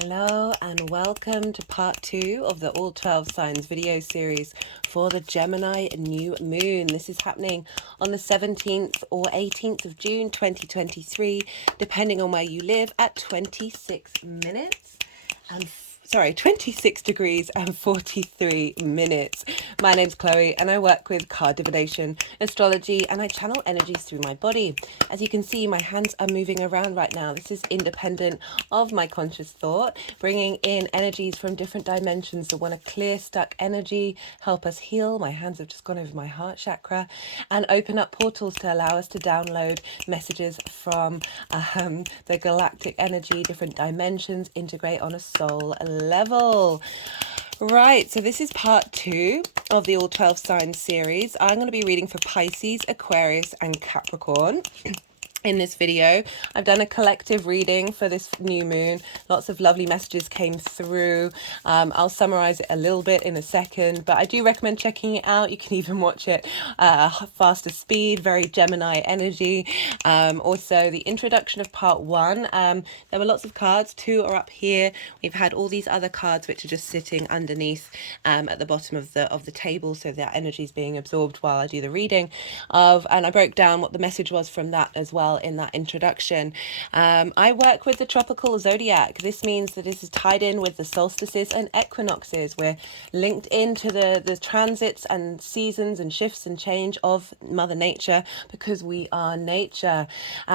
Hello and welcome to part 2 of the All 12 Signs video series for the Gemini new moon. This is happening on the 17th or 18th of June 2023, depending on where you live, at 26 minutes and 26 degrees and 43 minutes. My name's Chloe and I work with card divination, astrology, and I channel energies through my body. As you can see, my hands are moving around right now. This is independent of my conscious thought, bringing in energies from different dimensions that want to clear stuck energy, help us heal. My hands have just gone over my heart chakra and open up portals to allow us to download messages from the galactic energy, different dimensions, integrate on a soul level. Right, so this is part 2 of the All 12 Signs series. I'm going to be reading for Pisces, Aquarius, and Capricorn. In this video, I've done a collective reading for this new moon. Lots of lovely messages came through. I'll summarize it a little bit in a second, but I do recommend checking it out. You can even watch it faster speed, very Gemini energy. Also, the introduction of part 1. There were lots of cards. 2 are up here. We've had all these other cards which are just sitting underneath at the bottom of the table, so that energy is being absorbed while I do the reading and I broke down what the message was from that as well in that introduction. I work with the tropical zodiac. This means that this is tied in with the solstices and equinoxes. We're linked into the transits and seasons and shifts and change of Mother Nature because we are nature.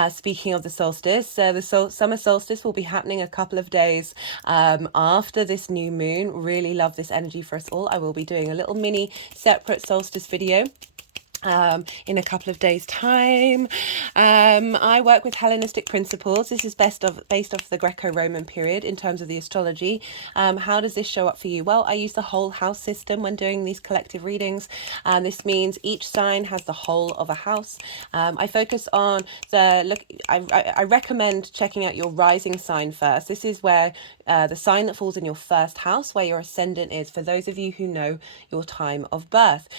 Speaking of the solstice, the summer solstice will be happening a couple of days after this new moon. Really love this energy for us all. I will be doing a little mini separate solstice video in a couple of days' time. I work with Hellenistic principles. This is based off the Greco-Roman period in terms of the astrology. How does this show up for you? Well, I use the whole house system when doing these collective readings. This means each sign has the whole of a house. I focus on I recommend checking out your rising sign first. This is where the sign that falls in your first house, where your ascendant is, for those of you who know your time of birth.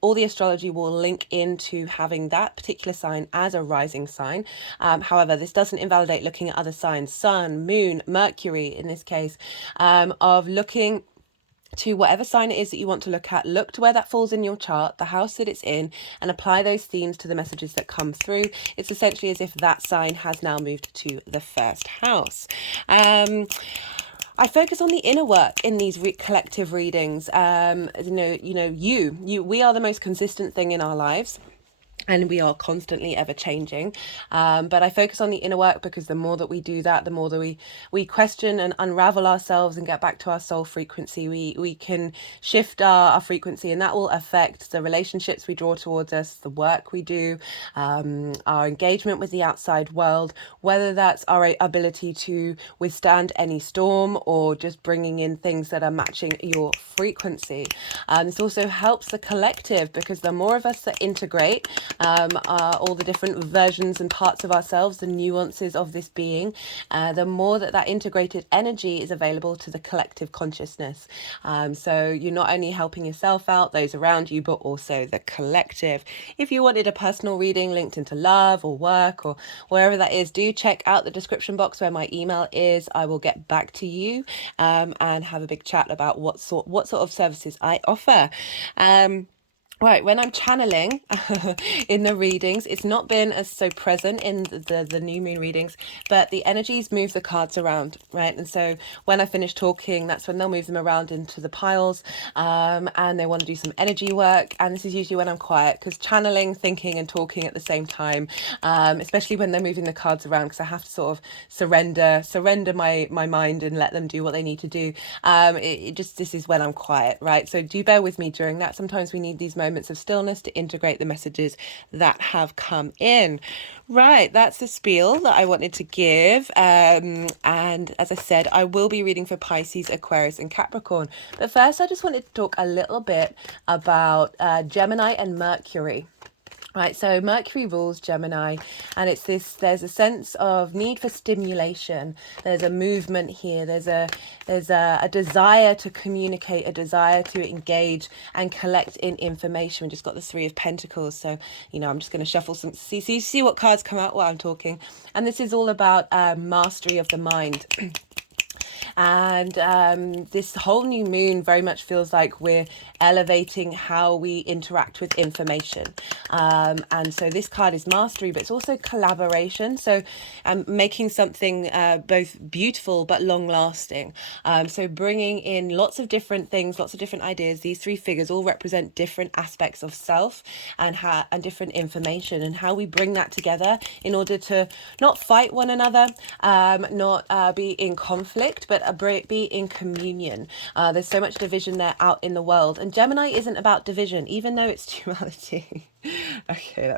All the astrology will link into having that particular sign as a rising sign. However, this doesn't invalidate looking at other signs, sun, moon, Mercury in this case, of looking to whatever sign it is that you want to look at. Look to where that falls in your chart, the house that it's in, and apply those themes to the messages that come through. It's essentially as if that sign has now moved to the first house. I focus on the inner work in these collective readings. We are the most consistent thing in our lives. And we are constantly ever changing. But I focus on the inner work because the more that we do that, the more that we question and unravel ourselves and get back to our soul frequency, we can shift our frequency, and that will affect the relationships we draw towards us, the work we do, our engagement with the outside world, whether that's our ability to withstand any storm or just bringing in things that are matching your frequency. This also helps the collective because the more of us that integrate all the different versions and parts of ourselves, the nuances of this being, the more that integrated energy is available to the collective consciousness. So you're not only helping yourself out, those around you, but also the collective. If you wanted a personal reading linked into love or work or wherever that is, do check out the description box where my email is. I will get back to you and have a big chat about what sort of services I offer. Right, when I'm channeling in the readings, it's not been as so present in the new moon readings, but the energies move the cards around, right? And so when I finish talking, that's when they'll move them around into the piles, and they want to do some energy work. And this is usually when I'm quiet, because channeling, thinking and talking at the same time, especially when they're moving the cards around, because I have to sort of surrender my mind and let them do what they need to do. This is when I'm quiet, right? So do bear with me during that. Sometimes we need these moments of stillness to integrate the messages that have come in. Right, that's the spiel that I wanted to give. And as I said, I will be reading for Pisces, Aquarius, and Capricorn. But first, I just wanted to talk a little bit about Gemini and Mercury. Right, so Mercury rules Gemini, and there's a sense of need for stimulation. There's a movement here. There's a desire to communicate, a desire to engage and collect in information. We just got the 3 of Pentacles. So, I'm just going to shuffle see what cards come out while I'm talking. And this is all about mastery of the mind. And this whole new moon very much feels like we're elevating how we interact with information. And so this card is mastery, but it's also collaboration. So making something both beautiful but long lasting. So bringing in lots of different things, lots of different ideas. These three figures all represent different aspects of self and different information, and how we bring that together in order to not fight one another, not be in conflict, but be in communion. There's so much division there out in the world, and Gemini isn't about division, even though it's duality. Okay,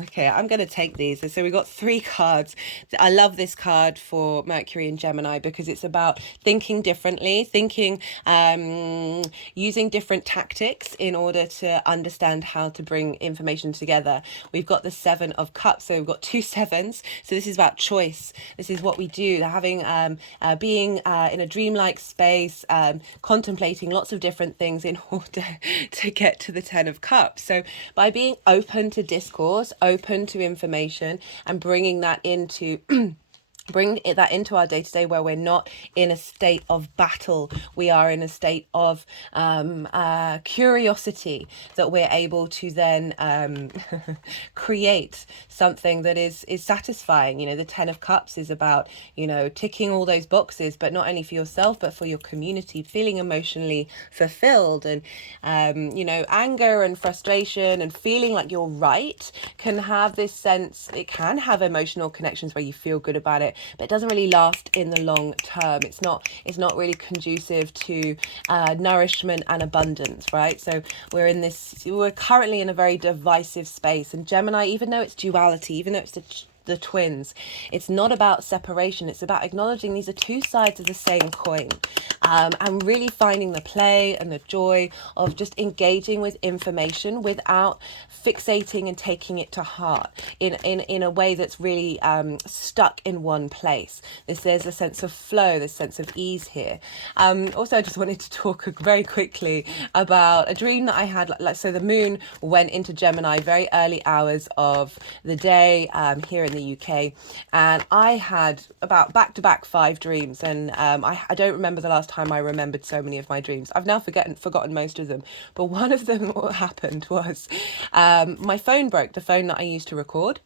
okay, I'm going to take these. So we got 3 cards. I love this card for Mercury and Gemini because it's about thinking differently, using different tactics in order to understand how to bring information together. We've got the 7 of Cups, so we've got 2 sevens. So this is about choice. This is what we do, having being in a dreamlike space, contemplating lots of different things in order to get to the 10 of Cups. So by being open to discourse, open to information, and bringing that into our day-to-day, where we're not in a state of battle, we are in a state of curiosity, that we're able to then create something that is satisfying. The 10 of Cups is about ticking all those boxes, but not only for yourself but for your community, feeling emotionally fulfilled. And anger and frustration and feeling like you're right can have this sense, it can have emotional connections where you feel good about it, but it doesn't really last in the long term. It's not really conducive to nourishment and abundance, right? So we're currently in a very divisive space, and Gemini, even though it's duality, even though it's the twins, it's not about separation. It's about acknowledging these are 2 sides of the same coin, and really finding the play and the joy of just engaging with information without fixating and taking it to heart in a way that's really stuck in one place. There's a sense of flow, this sense of ease here. Also, I just wanted to talk very quickly about a dream that I had. So the moon went into Gemini very early hours of the day here in the UK, and I had about back-to-back 5 dreams, and I don't remember the last time I remembered so many of my dreams. I've now forgotten most of them, but one of them, what happened was my phone broke, the phone that I used to record.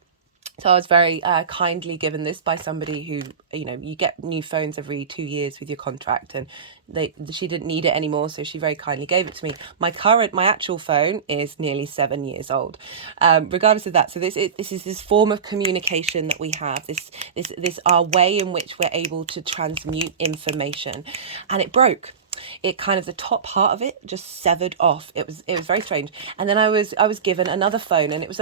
So I was very kindly given this by somebody who, you get new phones every 2 years with your contract, and she didn't need it anymore, so she very kindly gave it to me. My actual phone is nearly 7 years old. Regardless of that, so this is this form of communication that we have, this our way in which we're able to transmute information, and it broke. It kind of, the top part of it just severed off. It was very strange. And then I was given another phone, and it was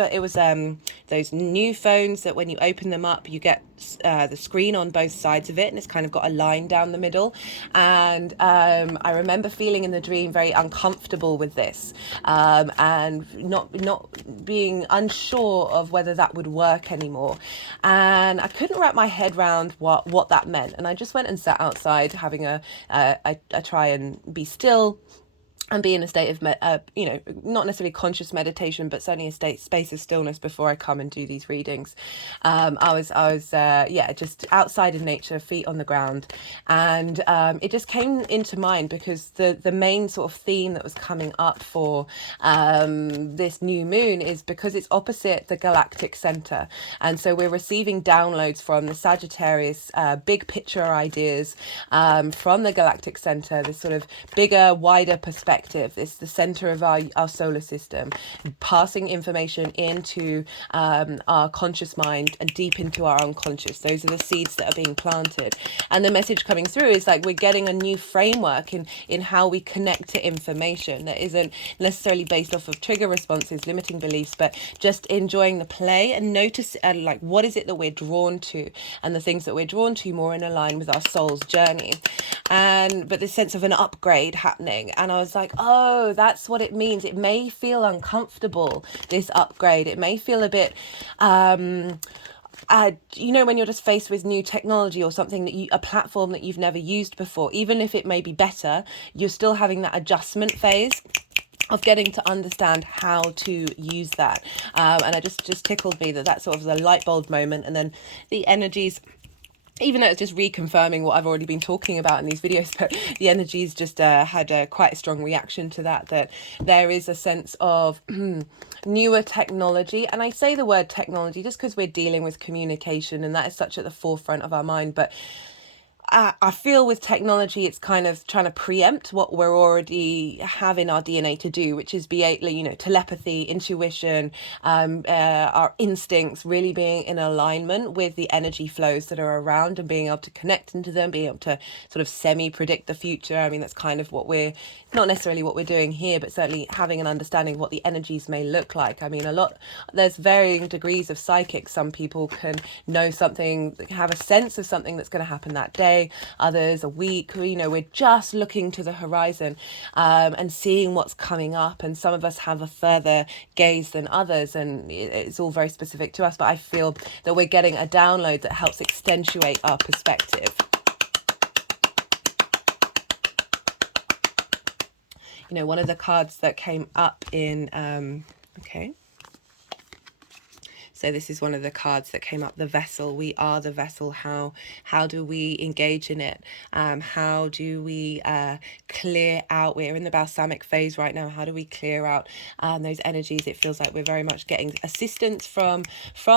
those new phones that when you open them up, you get the screen on both sides of it, and it's kind of got a line down the middle. And I remember feeling in the dream very uncomfortable with this, and not being unsure of whether that would work anymore. And I couldn't wrap my head around what that meant. And I just went and sat outside having a try and be still and be in a state of, not necessarily conscious meditation, but certainly a space of stillness before I come and do these readings. I was just outside in nature, feet on the ground. And it just came into mind because the main sort of theme that was coming up for this new moon is because it's opposite the galactic center. And so we're receiving downloads from the Sagittarius, big picture ideas from the galactic center, this sort of bigger, wider perspective. It's the center of our solar system, passing information into our conscious mind and deep into our unconscious. Those are the seeds that are being planted. And the message coming through is like we're getting a new framework in how we connect to information that isn't necessarily based off of trigger responses, limiting beliefs, but just enjoying the play and notice like what is it that we're drawn to, and the things that we're drawn to more in line with our soul's journey. But this sense of an upgrade happening, and I was like, oh, that's what it means. It may feel uncomfortable, this upgrade. It may feel a bit when you're just faced with new technology or something a platform that you've never used before, even if it may be better, you're still having that adjustment phase of getting to understand how to use that. And it just tickled me that sort of the light bulb moment, and then the energies even though it's just reconfirming what I've already been talking about in these videos, but the energies just had quite a strong reaction to that there is a sense of newer technology. And I say the word technology just because we're dealing with communication and that is such at the forefront of our mind. But I feel with technology, it's kind of trying to preempt what we're already have in our DNA to do, which is be, telepathy, intuition, our instincts, really being in alignment with the energy flows that are around and being able to connect into them, being able to sort of semi-predict the future. I mean, that's kind of what not necessarily what we're doing here, but certainly having an understanding of what the energies may look like. I mean, there's varying degrees of psychic. Some people can know something, have a sense of something that's going to happen that day, others a week. We're just looking to the horizon and seeing what's coming up, and some of us have a further gaze than others, and it's all very specific to us. But I feel that we're getting a download that helps accentuate our perspective. One of the cards that came up in so this is one of the cards that came up, the vessel. We are the vessel. How do we engage in it? How do we clear out? We're in the balsamic phase right now. How do we clear out those energies? It feels like we're very much getting assistance from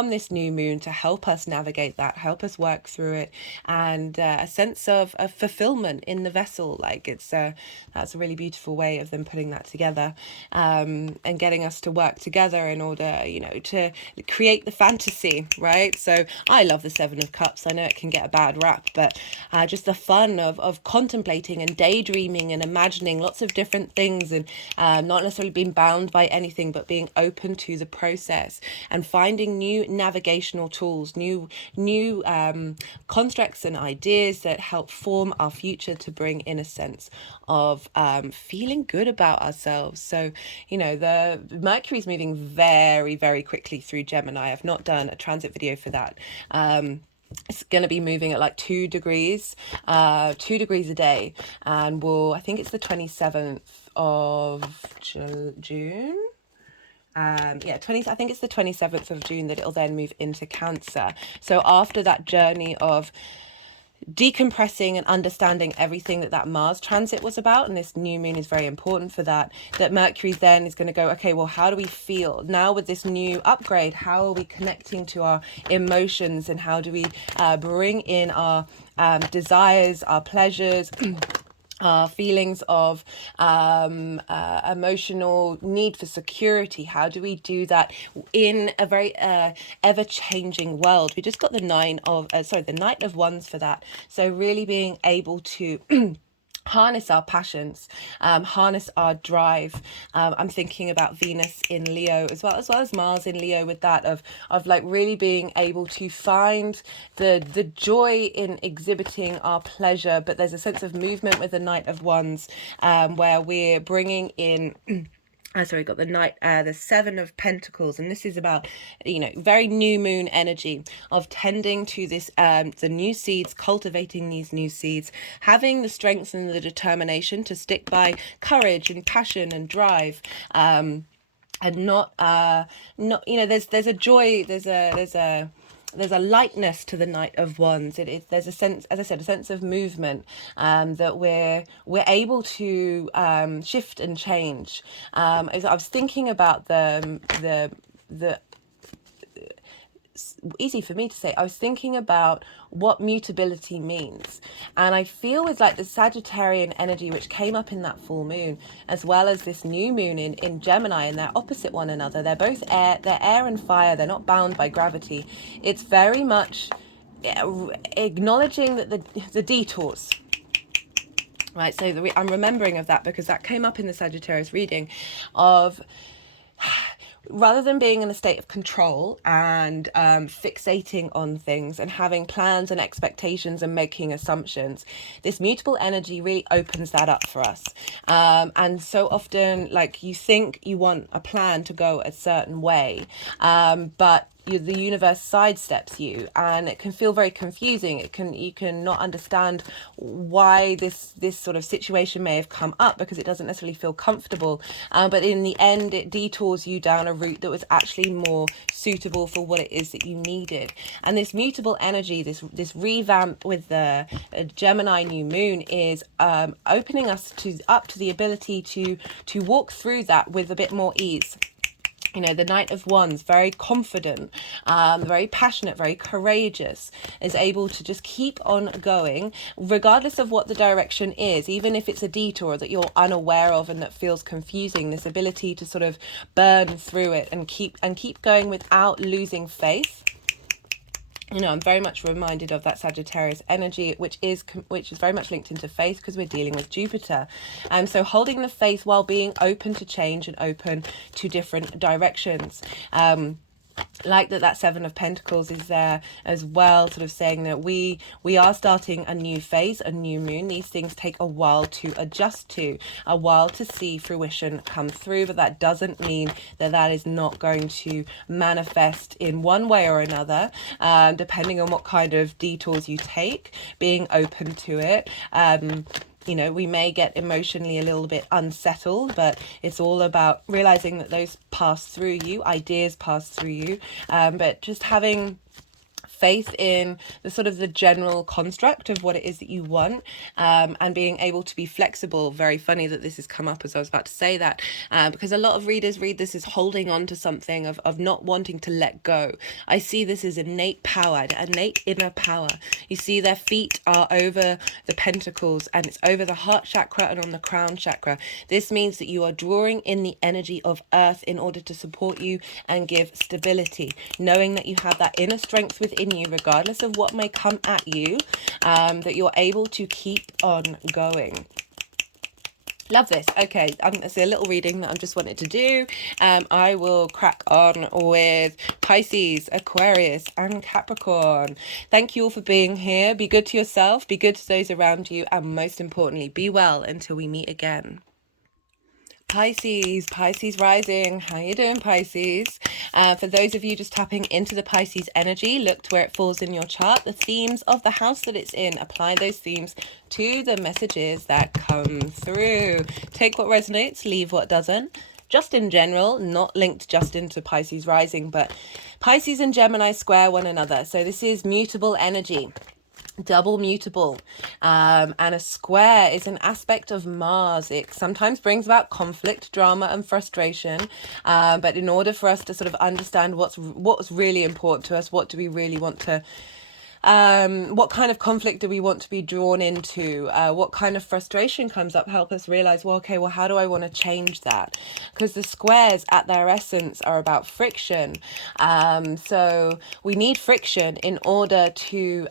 this new moon to help us navigate that, help us work through it, and a sense of fulfillment in the vessel. Like that's a really beautiful way of them putting that together, and getting us to work together in order, to create the fantasy, right? So I love the Seven of Cups. I know it can get a bad rap, but just the fun of contemplating and daydreaming and imagining lots of different things, and not necessarily being bound by anything, but being open to the process and finding new navigational tools, new constructs and ideas that help form our future, to bring in a sense of feeling good about ourselves. So, the Mercury's moving very, very quickly through Gemini. I've not done a transit video for that. It's going to be moving at like 2 degrees a day, and I think it's the 27th of June. I think it's the 27th of June that it'll then move into Cancer. So after that journey of decompressing and understanding everything that Mars transit was about, and this new moon is very important for that Mercury then is going to go, okay, well, how do we feel now with this new upgrade? How are we connecting to our emotions, and how do we bring in our desires, our pleasures, feelings of emotional need for security? How do we do that in a very ever-changing world? We just got the Knight of Wands for that. So really being able to harness our passions, harness our drive. I'm thinking about Venus in Leo as well as Mars in Leo, with that of like really being able to find the joy in exhibiting our pleasure. But there's a sense of movement with the Knight of Wands, where we're bringing in got the Seven of Pentacles, and this is about, very new moon energy of tending to this, the new seeds, cultivating these new seeds, having the strength and the determination to stick by courage and passion and drive, and not, there's a joy, there's a lightness to the Knight of Wands. There's a sense, as I said, a sense of movement, that we're able to shift and change. I was thinking about the easy for me to say. I was thinking about what mutability means, and I feel with like the Sagittarian energy which came up in that full moon, as well as this new moon in Gemini, and they're opposite one another. They're both air, they're air and fire. They're not bound by gravity. It's very much acknowledging that the detours. Right, so I'm remembering of that because that came up in the Sagittarius reading of, rather than being in a state of control and fixating on things and having plans and expectations and making assumptions, this mutable energy really opens that up for us. And so often, like, you think you want a plan to go a certain way, but the universe sidesteps you, and it can feel very confusing. You can not understand why this sort of situation may have come up, because it doesn't necessarily feel comfortable, but in the end it detours you down a route that was actually more suitable for what it is that you needed. And this mutable energy, this revamp with the Gemini new moon, is opening us up to the ability to walk through that with a bit more ease. You know, the Knight of Wands, very confident, very passionate, very courageous, is able to just keep on going, regardless of what the direction is, even if it's a detour that you're unaware of and that feels confusing. This ability to sort of burn through it and keep going without losing faith. You know, I'm very much reminded of that Sagittarius energy, which is very much linked into faith, because we're dealing with Jupiter. So holding the faith while being open to change and open to different directions. Like that Seven of Pentacles is there as well, sort of saying that we are starting a new phase, a new moon. These things take a while to adjust to, a while to see fruition come through, but that doesn't mean that is not going to manifest in one way or another, depending on what kind of detours you take, being open to it. You know, we may get emotionally a little bit unsettled, but it's all about realizing that those pass through you, ideas pass through you, but just having faith in the sort of the general construct of what it is that you want, and being able to be flexible. Very funny that this has come up as I was about to say that, because a lot of readers read this as holding on to something, of not wanting to let go. I see this as innate power, innate inner power. You see their feet are over the pentacles, and it's over the heart chakra and on the crown chakra. This means that you are drawing in the energy of earth in order to support you and give stability, knowing that you have that inner strength within you, regardless of what may come at you, that you're able to keep on going. Love this. Okay, that's a little reading that I just wanted to do. I will crack on with Pisces, Aquarius, and Capricorn. Thank you all for being here. Be good to yourself, be good to those around you, and most importantly, be well until we meet again. Pisces rising. How you doing, Pisces? For those of you just tapping into the Pisces energy, look to where it falls in your chart, the themes of the house that it's in. Apply those themes to the messages that come through. Take what resonates, leave what doesn't. Just in general, not linked just into Pisces rising, but Pisces and Gemini square one another. So this is mutable energy. Double mutable, and a square is an aspect of Mars. It sometimes brings about conflict, drama, and frustration, but in order for us to sort of understand what's really important to us, what do we really want to what kind of conflict do we want to be drawn into, what kind of frustration comes up, help us realize, well, okay, well, how do I want to change that? Because the squares at their essence are about friction, so we need friction in order to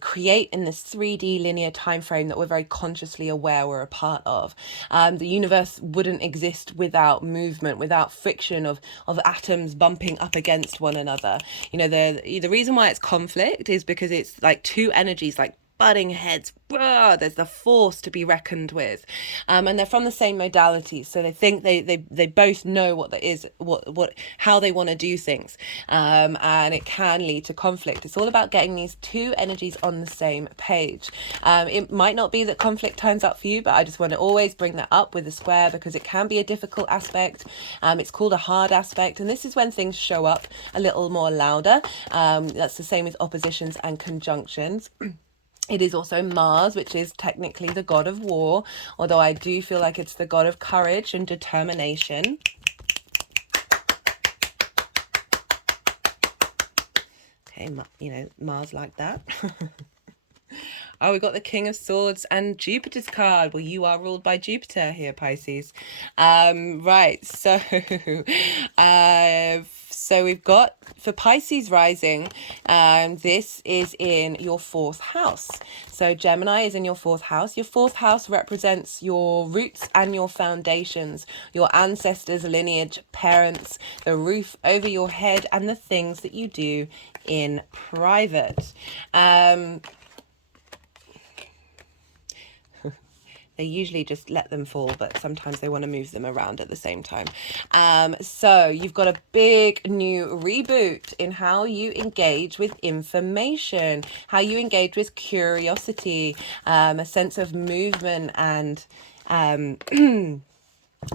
create in this 3D linear time frame that we're very consciously aware we're a part of. The universe wouldn't exist without movement, without friction of atoms bumping up against one another. You know, the reason why it's conflict is because it's like two energies like butting heads. There's the force to be reckoned with, and they're from the same modalities, so they think they both know what that is, what how they want to do things, and it can lead to conflict. It's all about getting these two energies on the same page. It might not be that conflict turns up for you, but I just want to always bring that up with the square, because it can be a difficult aspect. It's called a hard aspect, and this is when things show up a little more louder. That's the same with oppositions and conjunctions. It is also Mars, which is technically the god of war, although I do feel like it's the god of courage and determination. Okay, you know, Mars like that. Oh, we got the King of Swords and Jupiter's card. Well, you are ruled by Jupiter here, Pisces. Right, so so we've got, for Pisces rising, this is in your 4th house. So Gemini is in your 4th house. Your 4th house represents your roots and your foundations, your ancestors, lineage, parents, the roof over your head, and the things that you do in private. They usually just let them fall, but sometimes they want to move them around at the same time. So you've got a big new reboot in how you engage with information, how you engage with curiosity, a sense of movement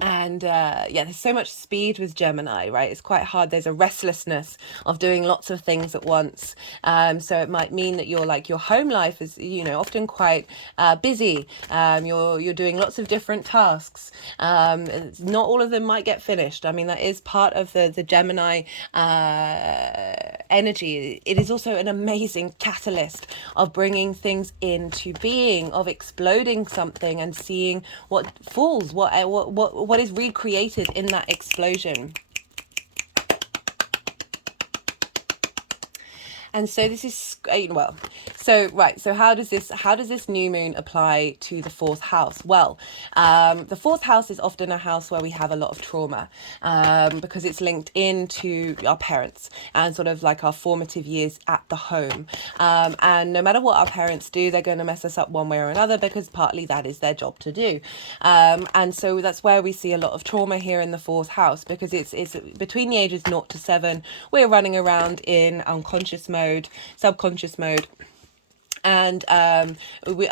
and yeah, there's so much speed with Gemini, right? It's quite hard. There's a restlessness of doing lots of things at once. So it might mean that your home life is, often quite busy. You're doing lots of different tasks. Not all of them might get finished. I mean, that is part of the Gemini energy. It is also an amazing catalyst of bringing things into being, of exploding something and seeing what falls, what is recreated in that explosion. And so this is, so how does this new moon apply to the fourth house? Well, the fourth house is often a house where we have a lot of trauma, because it's linked into our parents and sort of like our formative years at the home. And no matter what our parents do, they're going to mess us up one way or another, because partly that is their job to do. And so that's where we see a lot of trauma here in the fourth house, because it's between the ages 0 to 7. We're running around in unconscious mode, subconscious mode, and a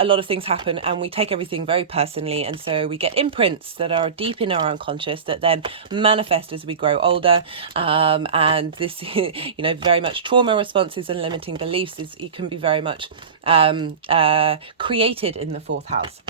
lot of things happen and we take everything very personally, and so we get imprints that are deep in our unconscious that then manifest as we grow older, and this very much trauma responses and limiting beliefs it can be very much created in the fourth house.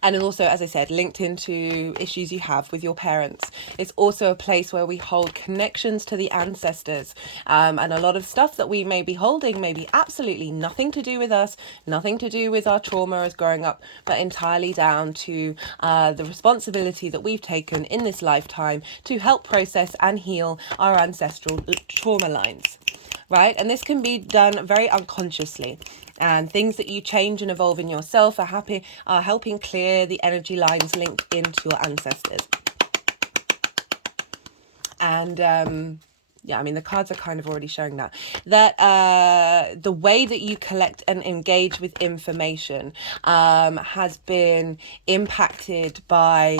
And also, as I said, linked into issues you have with your parents. It's also a place where we hold connections to the ancestors. And a lot of stuff that we may be holding may be absolutely nothing to do with us, nothing to do with our trauma as growing up, but entirely down to the responsibility that we've taken in this lifetime to help process and heal our ancestral trauma lines. Right? And this can be done very unconsciously. And things that you change and evolve in yourself are helping clear the energy lines linked into your ancestors. And yeah, I mean, the cards are kind of already showing that the way that you collect and engage with information has been impacted by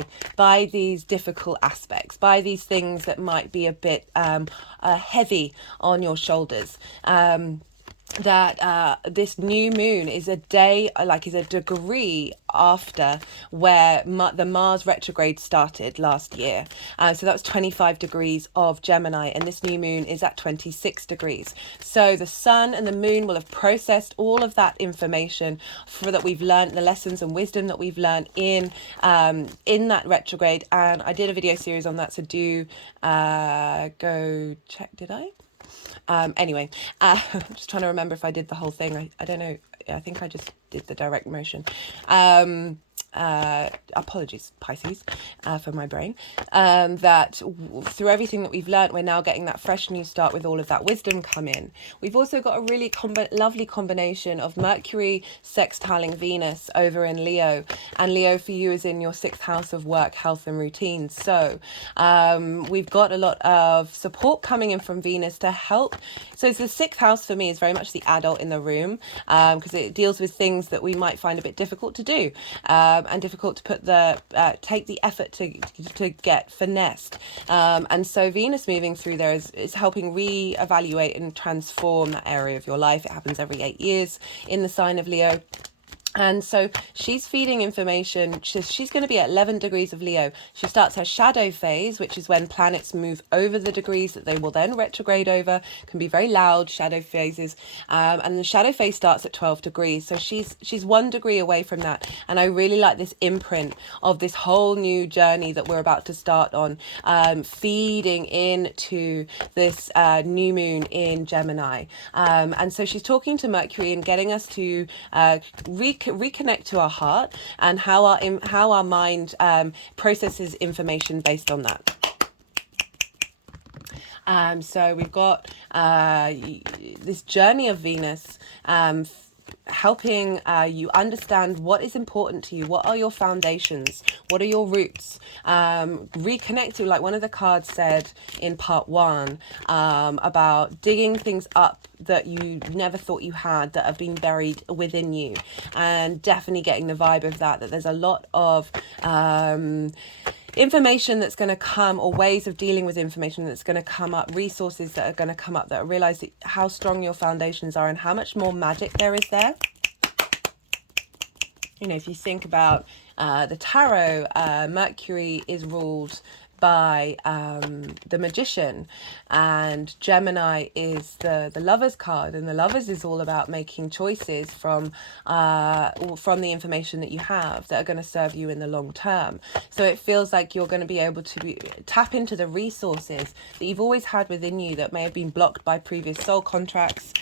these difficult aspects, by these things that might be a bit heavy on your shoulders. That this new moon is a degree after where the Mars retrograde started last year. So that was 25 degrees of Gemini, and this new moon is at 26 degrees. So the sun and the moon will have processed all of that information that we've learned, the lessons and wisdom that we've learned in that retrograde. And I did a video series on that, so do go check. Did I? Anyway, I'm just trying to remember if I did the whole thing. I don't know. I think I just did the direct motion. Apologies, Pisces, for my brain. That through everything that we've learnt, we're now getting that fresh new start with all of that wisdom come in. We've also got a really lovely combination of Mercury sextiling Venus over in Leo, and Leo for you is in your 6th house of work, health and routines. So we've got a lot of support coming in from Venus to help. So the 6th house for me is very much the adult in the room, because it deals with things that we might find a bit difficult to do. And difficult to put take the effort to get finessed. And so Venus moving through there is helping re-evaluate and transform that area of your life. It happens every 8 years in the sign of Leo. And so she's feeding information. She's going to be at 11 degrees of Leo. She starts her shadow phase, which is when planets move over the degrees that they will then retrograde over. Can be very loud shadow phases. And the shadow phase starts at 12 degrees. So she's 1 degree away from that. And I really like this imprint of this whole new journey that we're about to start on, feeding into this new moon in Gemini. And so she's talking to Mercury and getting us to reconnect to our heart and how our mind processes information based on that. So we've got this journey of Venus helping you understand what is important to you. What are your foundations? What are your roots? Reconnect to, like one of the cards said in part one, about digging things up that you never thought you had, that have been buried within you, and definitely getting the vibe of that there's a lot of information that's going to come, or ways of dealing with information that's going to come up, resources that are going to come up, that realize how strong your foundations are and how much more magic there is there. You know, if you think about the tarot, Mercury is ruled by the Magician, and Gemini is the Lovers card, and the Lovers is all about making choices from the information that you have that are going to serve you in the long term. So it feels like you're going to be able to tap into the resources that you've always had within you that may have been blocked by previous soul contracts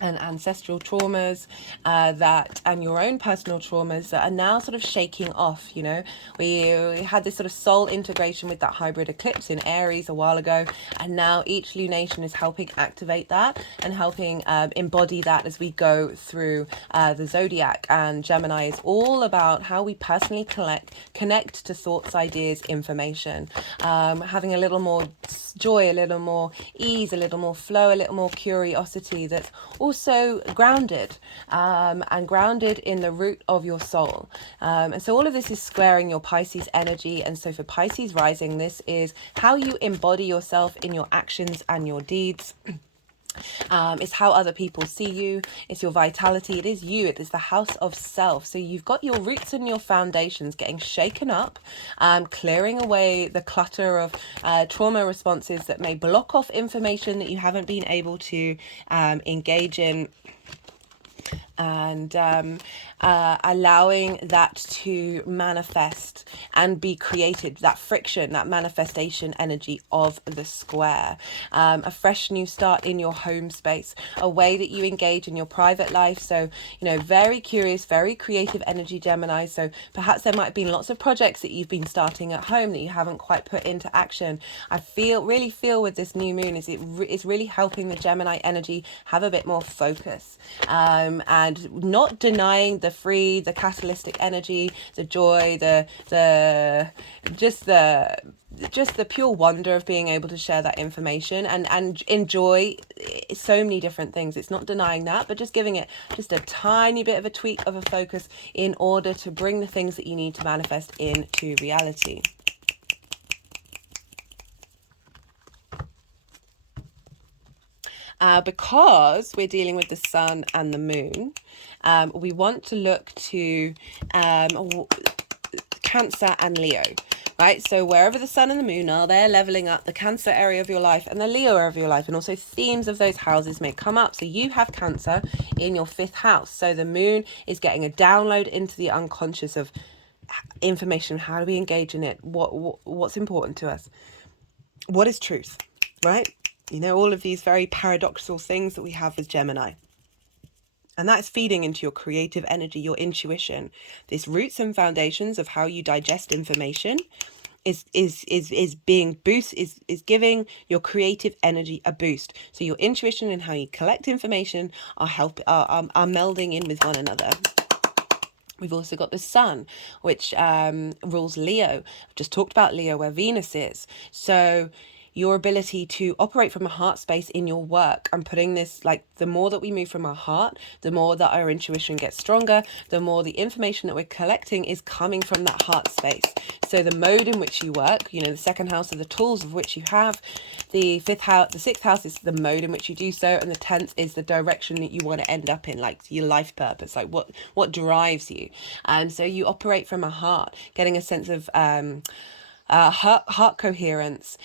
and ancestral traumas, and your own personal traumas that are now sort of shaking off. You know, we had this sort of soul integration with that hybrid eclipse in Aries a while ago, and now each lunation is helping activate that and helping embody that as we go through the zodiac. And Gemini is all about how we personally connect to thoughts, ideas, information, having a little more joy, a little more ease, a little more flow, a little more curiosity, that's also grounded, and grounded in the root of your soul. And so all of this is squaring your Pisces energy. And so for Pisces rising, this is how you embody yourself in your actions and your deeds. It's how other people see you. It's your vitality. It is you. It is the house of self. So you've got your roots and your foundations getting shaken up, clearing away the clutter of trauma responses that may block off information that you haven't been able to engage in, and allowing that to manifest and be created, that friction, that manifestation energy of the square. A fresh new start in your home space, a way that you engage in your private life. So, you know, very curious, very creative energy, Gemini. So perhaps there might have been lots of projects that you've been starting at home that you haven't quite put into action. I really feel with this new moon is it's really helping the Gemini energy have a bit more focus, and not denying the catalytic energy, the joy, just the pure wonder of being able to share that information and enjoy so many different things. It's not denying that, but just giving it just a tiny bit of a tweak of a focus in order to bring the things that you need to manifest into reality. Because we're dealing with the sun and the moon, we want to look to Cancer and Leo, right? So wherever the sun and the moon are, they're leveling up the Cancer area of your life and the Leo area of your life, and also themes of those houses may come up. So you have Cancer in your 5th house. So the moon is getting a download into the unconscious of information. How do we engage in it? What's important to us? What is truth, right? You know, all of these very paradoxical things that we have with Gemini. And that's feeding into your creative energy, your intuition. This roots and foundations of how you digest information is being is giving your creative energy a boost. So your intuition and how you collect information are melding in with one another. We've also got the sun, which rules Leo. I've just talked about Leo, where Venus is. So your ability to operate from a heart space in your work. I'm putting this, like, the more that we move from our heart, the more that our intuition gets stronger, the more the information that we're collecting is coming from that heart space. So the mode in which you work, you know, the 2nd house are the tools of which you have, the 5th house, the 6th house is the mode in which you do so, and the 10th is the direction that you want to end up in, like your life purpose, like what drives you. And so you operate from a heart, getting a sense of heart coherence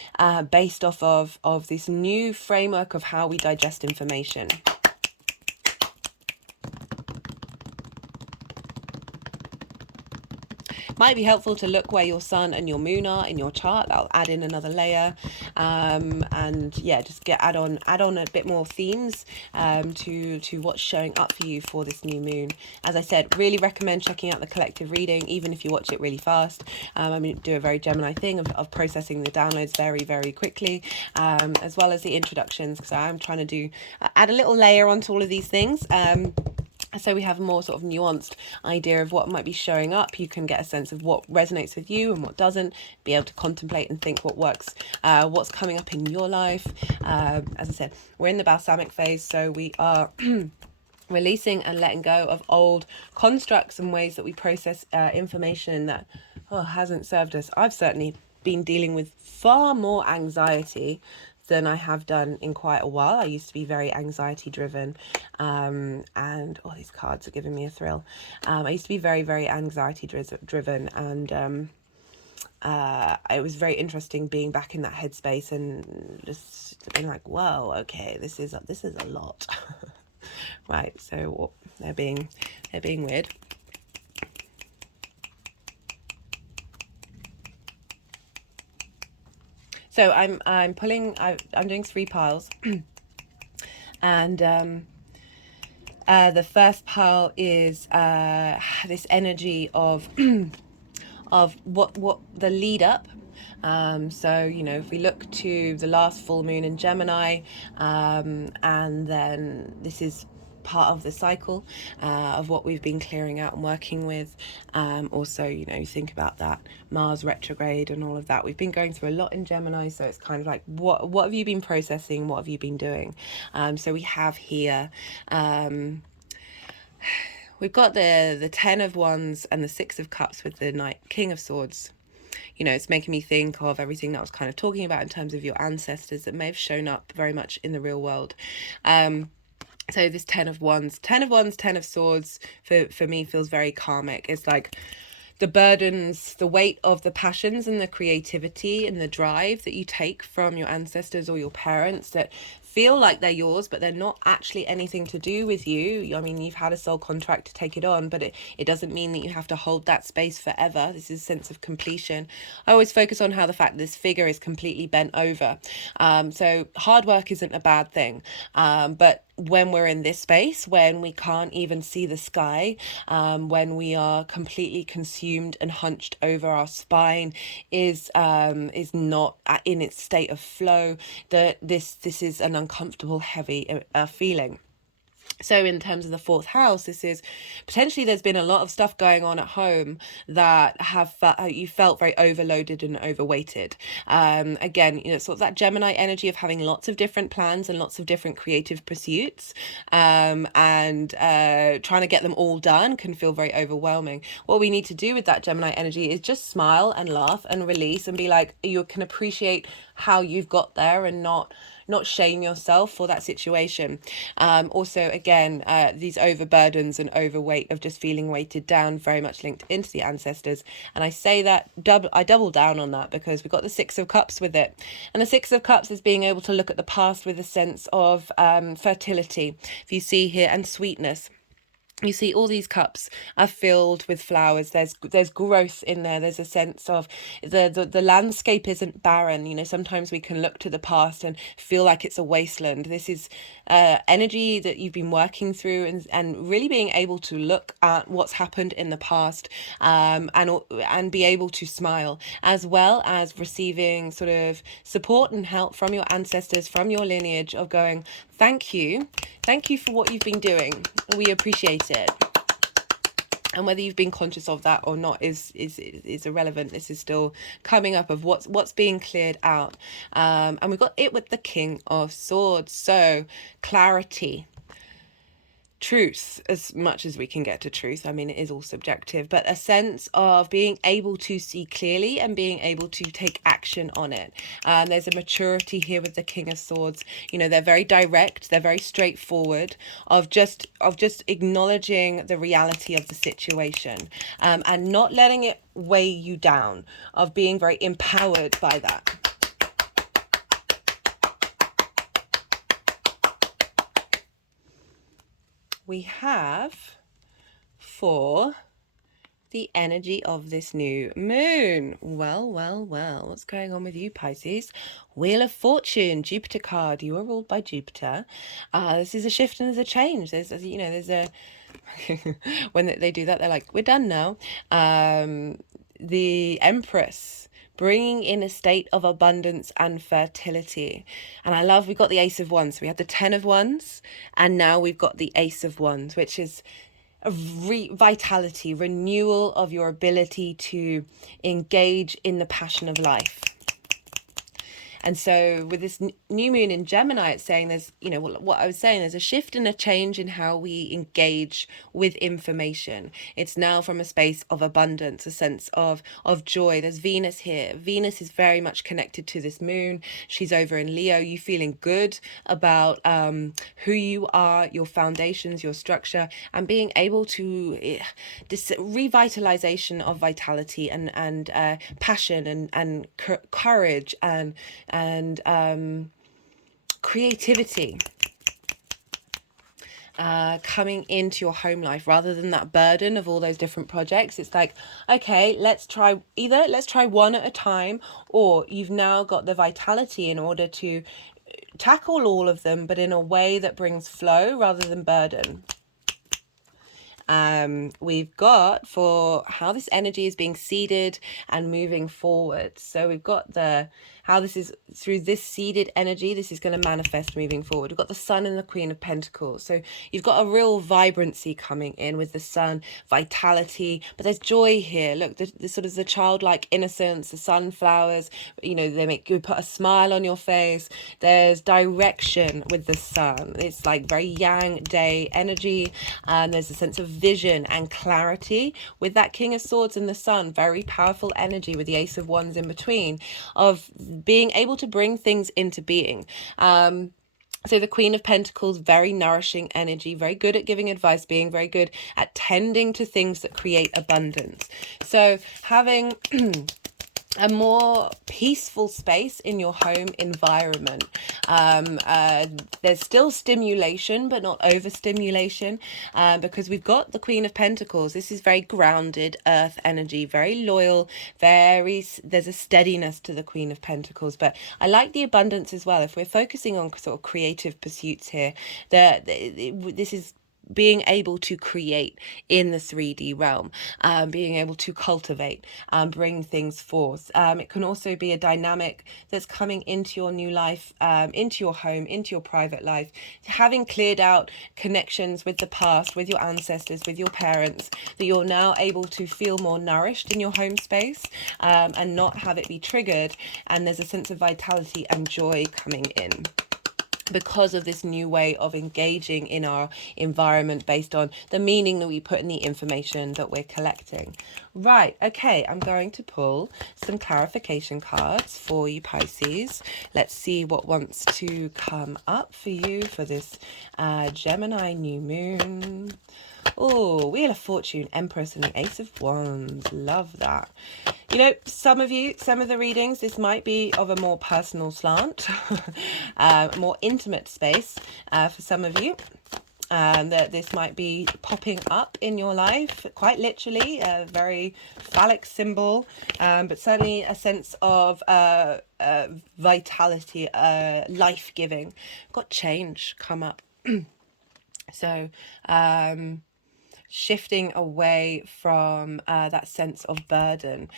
based off of this new framework of how we digest information. Might be helpful to look where your sun and your moon are in your chart. I'll add in another layer, and yeah, just add on a bit more themes to what's showing up for you for this new moon. As I said, really recommend checking out the collective reading, even if you watch it really fast. I mean, do a very Gemini thing of processing the downloads very quickly, as well as the introductions, because I'm trying to add a little layer onto all of these things. So we have a more sort of nuanced idea of what might be showing up. You can get a sense of what resonates with you and what doesn't, be able to contemplate and think what works, what's coming up in your life. As I said, we're in the balsamic phase, so we are releasing and letting go of old constructs and ways that we process information that hasn't served us. I've certainly been dealing with far more anxiety than I have done in quite a while. I used to be very anxiety driven, and these cards are giving me a thrill. I used to be very anxiety driven, and it was very interesting being back in that headspace and just being like, whoa, okay, this is a lot. Right, so they're being weird. So I'm doing 3 piles, and the first pile is this energy of of what the lead up. So, you know, if we look to the last full moon in Gemini, and then this is part of the cycle of what we've been clearing out and working with. Also, you know, think about that Mars retrograde and all of that. We've been going through a lot in Gemini, so it's kind of like, what have you been processing? What have you been doing? So we have here, we've got the 10 of Wands and the 6 of Cups with the King of Swords. You know, it's making me think of everything that I was kind of talking about in terms of your ancestors that may have shown up very much in the real world. So this 10 of Wands, 10 of Swords for me feels very karmic. It's like the burdens, the weight of the passions and the creativity and the drive that you take from your ancestors or your parents that feel like they're yours, but they're not actually anything to do with you. I mean, you've had a soul contract to take it on, but it doesn't mean that you have to hold that space forever. This is a sense of completion. I always focus on how the fact that this figure is completely bent over. So hard work isn't a bad thing, but when we're in this space, when we can't even see the sky, when we are completely consumed and hunched over, our spine is not in its state of flow, that this is an uncomfortable, heavy feeling. So in terms of the 4th house, this is potentially there's been a lot of stuff going on at home that you felt very overloaded and overweighted. Again, you know, sort of that Gemini energy of having lots of different plans and lots of different creative pursuits, and trying to get them all done can feel very overwhelming. What we need to do with that Gemini energy is just smile and laugh and release and be like, you can appreciate how you've got there and not shame yourself for that situation. Also, again, these overburdens and overweight of just feeling weighted down, very much linked into the ancestors. And I say that, I double down on that because we've got the 6 of Cups with it. And the 6 of Cups is being able to look at the past with a sense of fertility, if you see here, and sweetness. You see all these cups are filled with flowers. There's growth in there. There's a sense of the landscape isn't barren. You know, sometimes we can look to the past and feel like it's a wasteland. This is energy that you've been working through, and really being able to look at what's happened in the past, and be able to smile, as well as receiving sort of support and help from your ancestors, from your lineage, of going, thank you for what you've been doing. We appreciate it. And whether you've been conscious of that or not is irrelevant. This is still coming up of what's being cleared out. And we've got it with the King of Swords. So clarity, truth, as much as we can get to truth. I mean, it is all subjective, but a sense of being able to see clearly and being able to take action on it. There's a maturity here with the King of Swords. You know, they're very direct, they're very straightforward, of just acknowledging the reality of the situation, and not letting it weigh you down, of being very empowered by that. We have for the energy of this new moon. Well, what's going on with you, Pisces? Wheel of Fortune, Jupiter card. You are ruled by Jupiter. This is a shift and there's a change. There's a when they do that, they're like, we're done now. The Empress, bringing in a state of abundance and fertility. And I love, we got the Ace of Wands. So we had the 10 of Wands, and now we've got the Ace of Wands, which is a vitality, renewal of your ability to engage in the passion of life. And so with this new moon in Gemini, it's saying there's, what I was saying, there's a shift and a change in how we engage with information. It's now from a space of abundance, a sense of joy. There's Venus here. Venus is very much connected to this moon. She's over in Leo. You feeling good about who you are, your foundations, your structure, and being able to this revitalization of vitality and passion and courage and creativity coming into your home life, rather than that burden of all those different projects. It's like, okay, let's try one at a time, or you've now got the vitality in order to tackle all of them, but in a way that brings flow rather than burden. We've got for how this energy is being seeded and moving forward. So we've got how this is through this seeded energy, this is going to manifest moving forward. We've got the Sun and the Queen of Pentacles. So you've got a real vibrancy coming in with the Sun, vitality, but there's joy here. Look, the sort of the childlike innocence, the sunflowers, they make you put a smile on your face. There's direction with the Sun. It's like very yang day energy. And there's a sense of vision and clarity with that King of Swords and the Sun. Very powerful energy with the Ace of Wands in between, of being able to bring things into being. So the Queen of Pentacles, very nourishing energy, very good at giving advice, being very good at tending to things that create abundance. So having a more peaceful space in your home environment. There's still stimulation, but not overstimulation, because we've got the Queen of Pentacles. This is very grounded earth energy, very loyal, there's a steadiness to the Queen of Pentacles. But I like the abundance as well. If we're focusing on sort of creative pursuits here, this is being able to create in the 3D realm, being able to cultivate, bring things forth. It can also be a dynamic that's coming into your new life, into your home, into your private life, having cleared out connections with the past, with your ancestors, with your parents, that you're now able to feel more nourished in your home space, and not have it be triggered. And there's a sense of vitality and joy coming in because of this new way of engaging in our environment based on the meaning that we put in the information that we're collecting. Right, okay, I'm going to pull some clarification cards for you, Pisces. Let's see what wants to come up for you for this Gemini new moon. Oh, Wheel of Fortune, Empress, and the Ace of Wands. Love that. Some of the readings, this might be of a more personal slant, a more intimate space for some of you. That this might be popping up in your life, quite literally, a very phallic symbol, but certainly a sense of vitality, life-giving. Got change come up. So, shifting away from that sense of burden.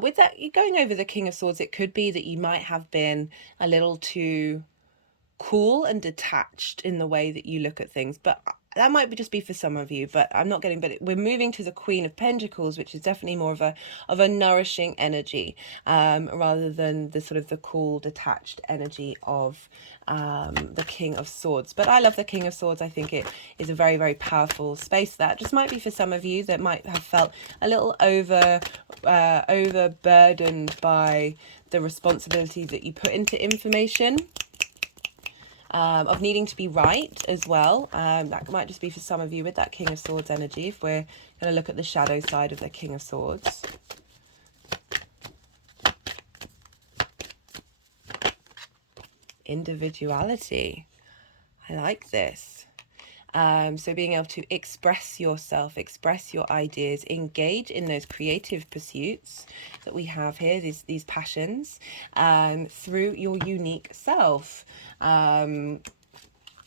With that, you're going over the King of Swords, it could be that you might have been a little too cool and detached in the way that you look at things, but that might just be for some of you. But I'm not getting, but we're moving to the Queen of Pentacles, which is definitely more of a nourishing energy, rather than the sort of the cool detached energy of the King of Swords. But I love the King of Swords. I think it is a very, very powerful space. That just might be for some of you that might have felt a little overburdened by the responsibility that you put into information. Of needing to be right as well. That might just be for some of you with that King of Swords energy, if we're going to look at the shadow side of the King of Swords. Individuality. I like this. So being able to express yourself, express your ideas, engage in those creative pursuits that we have here, these passions, through your unique self.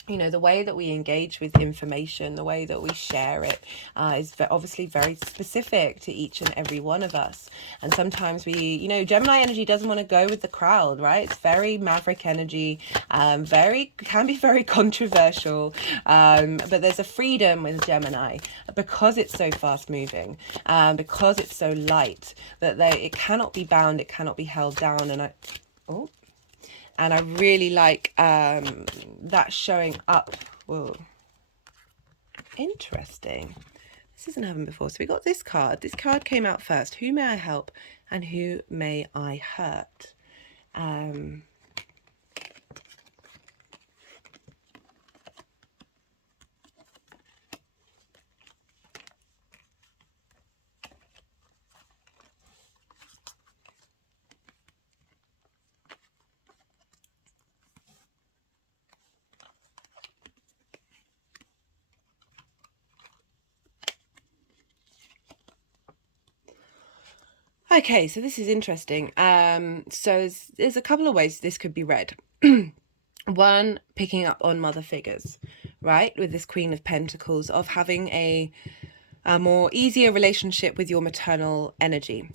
You know, the way that we engage with information, the way that we share it, is obviously very specific to each and every one of us. And sometimes we, you know, Gemini energy doesn't want to go with the crowd, right? It's very maverick energy, can be very controversial. But there's a freedom with Gemini because it's so fast moving, because it's so light, that it cannot be bound, it cannot be held down. And I really like that showing up. Whoa. Interesting. This hasn't happened before. So we got this card. This card came out first. Who may I help and who may I hurt? Okay, so this is interesting. So there's a couple of ways this could be read. One, picking up on mother figures, right? With this Queen of Pentacles, of having a more easier relationship with your maternal energy,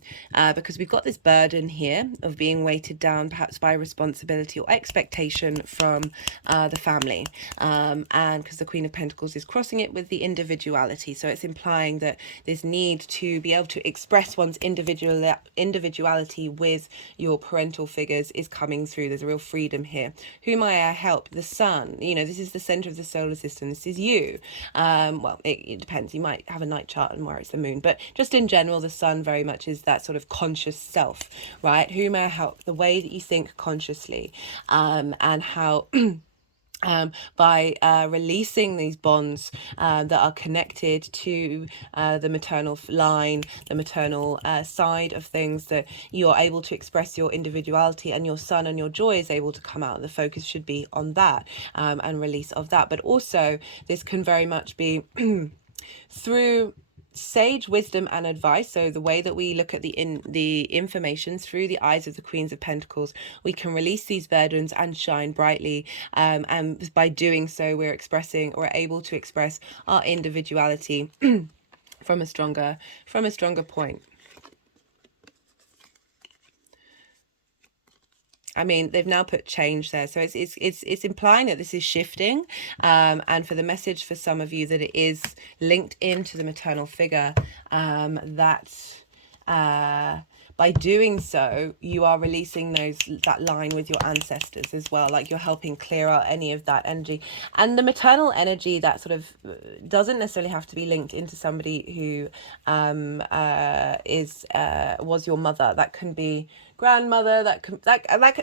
because we've got this burden here of being weighted down perhaps by responsibility or expectation from the family, and because the Queen of Pentacles is crossing it with the individuality, so it's implying that this need to be able to express one's individuality with your parental figures is coming through. There's a real freedom here. Who may I help? The sun. You know, this is the center of the solar system. This is you. Well, it depends. You might have a night chart and where it's the moon, but just in general, the sun very much is that sort of conscious self, right? Who may I help? The way that you think consciously, and how by releasing these bonds that are connected to the maternal line, the maternal side of things, that you're able to express your individuality, and your sun and your joy is able to come out. The focus should be on that, and release of that. But also this can very much be through sage wisdom and advice. So the way that we look at the information through the eyes of the Queens of Pentacles, we can release these burdens and shine brightly, and by doing so we're able to express our individuality from a stronger point. I mean, they've now put change there, so it's implying that this is shifting, and for the message for some of you that it is linked into the maternal figure, that by doing so, you are releasing that line with your ancestors as well. Like, you're helping clear out any of that energy. And the maternal energy, that sort of doesn't necessarily have to be linked into somebody who was your mother. That can be grandmother,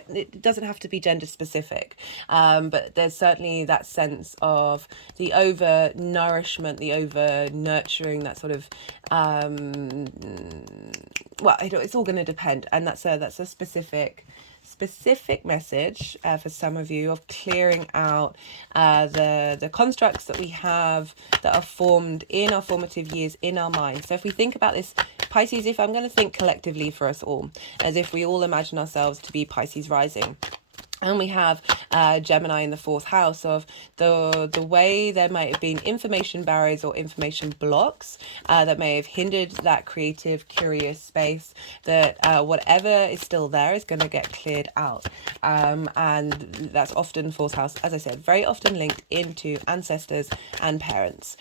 it doesn't have to be gender specific, but there's certainly that sense of the over nourishment, the over nurturing, that sort of well, it's all going to depend, and that's a specific message for some of you, of clearing out the constructs that we have that are formed in our formative years in our minds. So if we think about this, Pisces, if I'm going to think collectively for us all, as if we all imagine ourselves to be Pisces rising, and we have Gemini in the 4th house, of the way there might have been information barriers or information blocks that may have hindered that creative, curious space, that whatever is still there is going to get cleared out. And that's often 4th house, as I said, very often linked into ancestors and parents.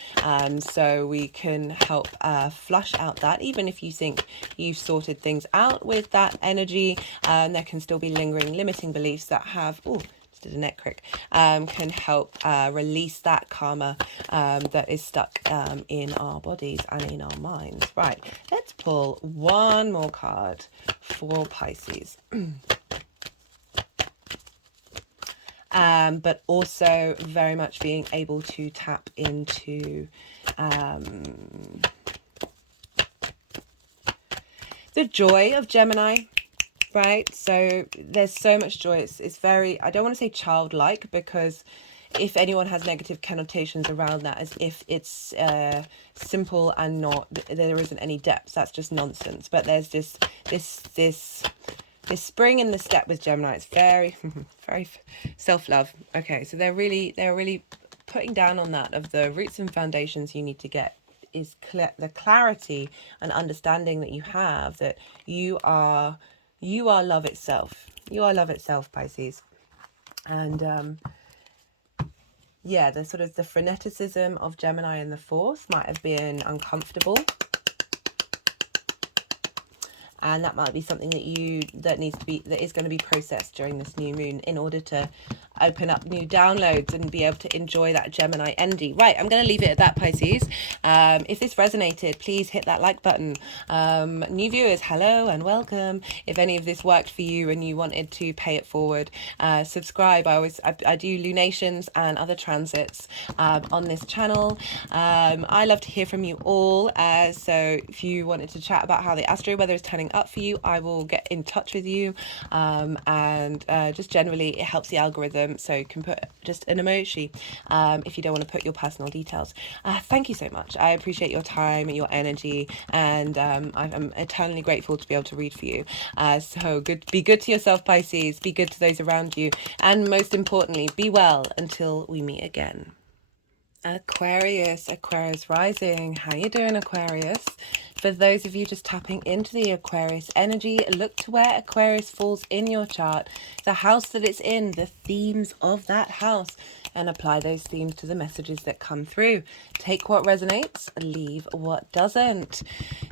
So we can help flush out that, even if you think you've sorted things out with that energy, there can still be lingering limiting beliefs that have, just did a neck crick, can help release that karma that is stuck in our bodies and in our minds. Right, let's pull one more card for Pisces. But also very much being able to tap into the joy of Gemini. Right, so there's so much joy. It's very, I don't want to say childlike, because if anyone has negative connotations around that, as if it's simple and not, there isn't any depth, that's just nonsense. But there's just this spring in the step with Gemini. It's very very self-love. Okay, so they're really putting down on that, of the roots and foundations you need to get is the clarity and understanding that you have, that you are love itself. You are love itself, Pisces. And yeah, the sort of the freneticism of Gemini in the fourth might have been uncomfortable, and that might be something that is going to be processed during this new moon, in order to open up new downloads and be able to enjoy that Gemini energy. Right, I'm going to leave it at that, Pisces. If this resonated, please hit that like button. New viewers, hello and welcome. If any of this worked for you and you wanted to pay it forward, subscribe. I do lunations and other transits on this channel. I love to hear from you all. So if you wanted to chat about how the astro weather is turning up for you, I will get in touch with you. And just generally, it helps the algorithm, so you can put just an emoji if you don't want to put your personal details. Thank you so much. I appreciate your time and your energy, and I'm eternally grateful to be able to read for you. So be good to yourself, Pisces. Be good to those around you, and most importantly, be well until we meet again. Aquarius rising. How you doing, Aquarius? For those of you just tapping into the Aquarius energy, look to where Aquarius falls in your chart, the house that it's in, the themes of that house, and apply those themes to the messages that come through. Take what resonates, leave what doesn't.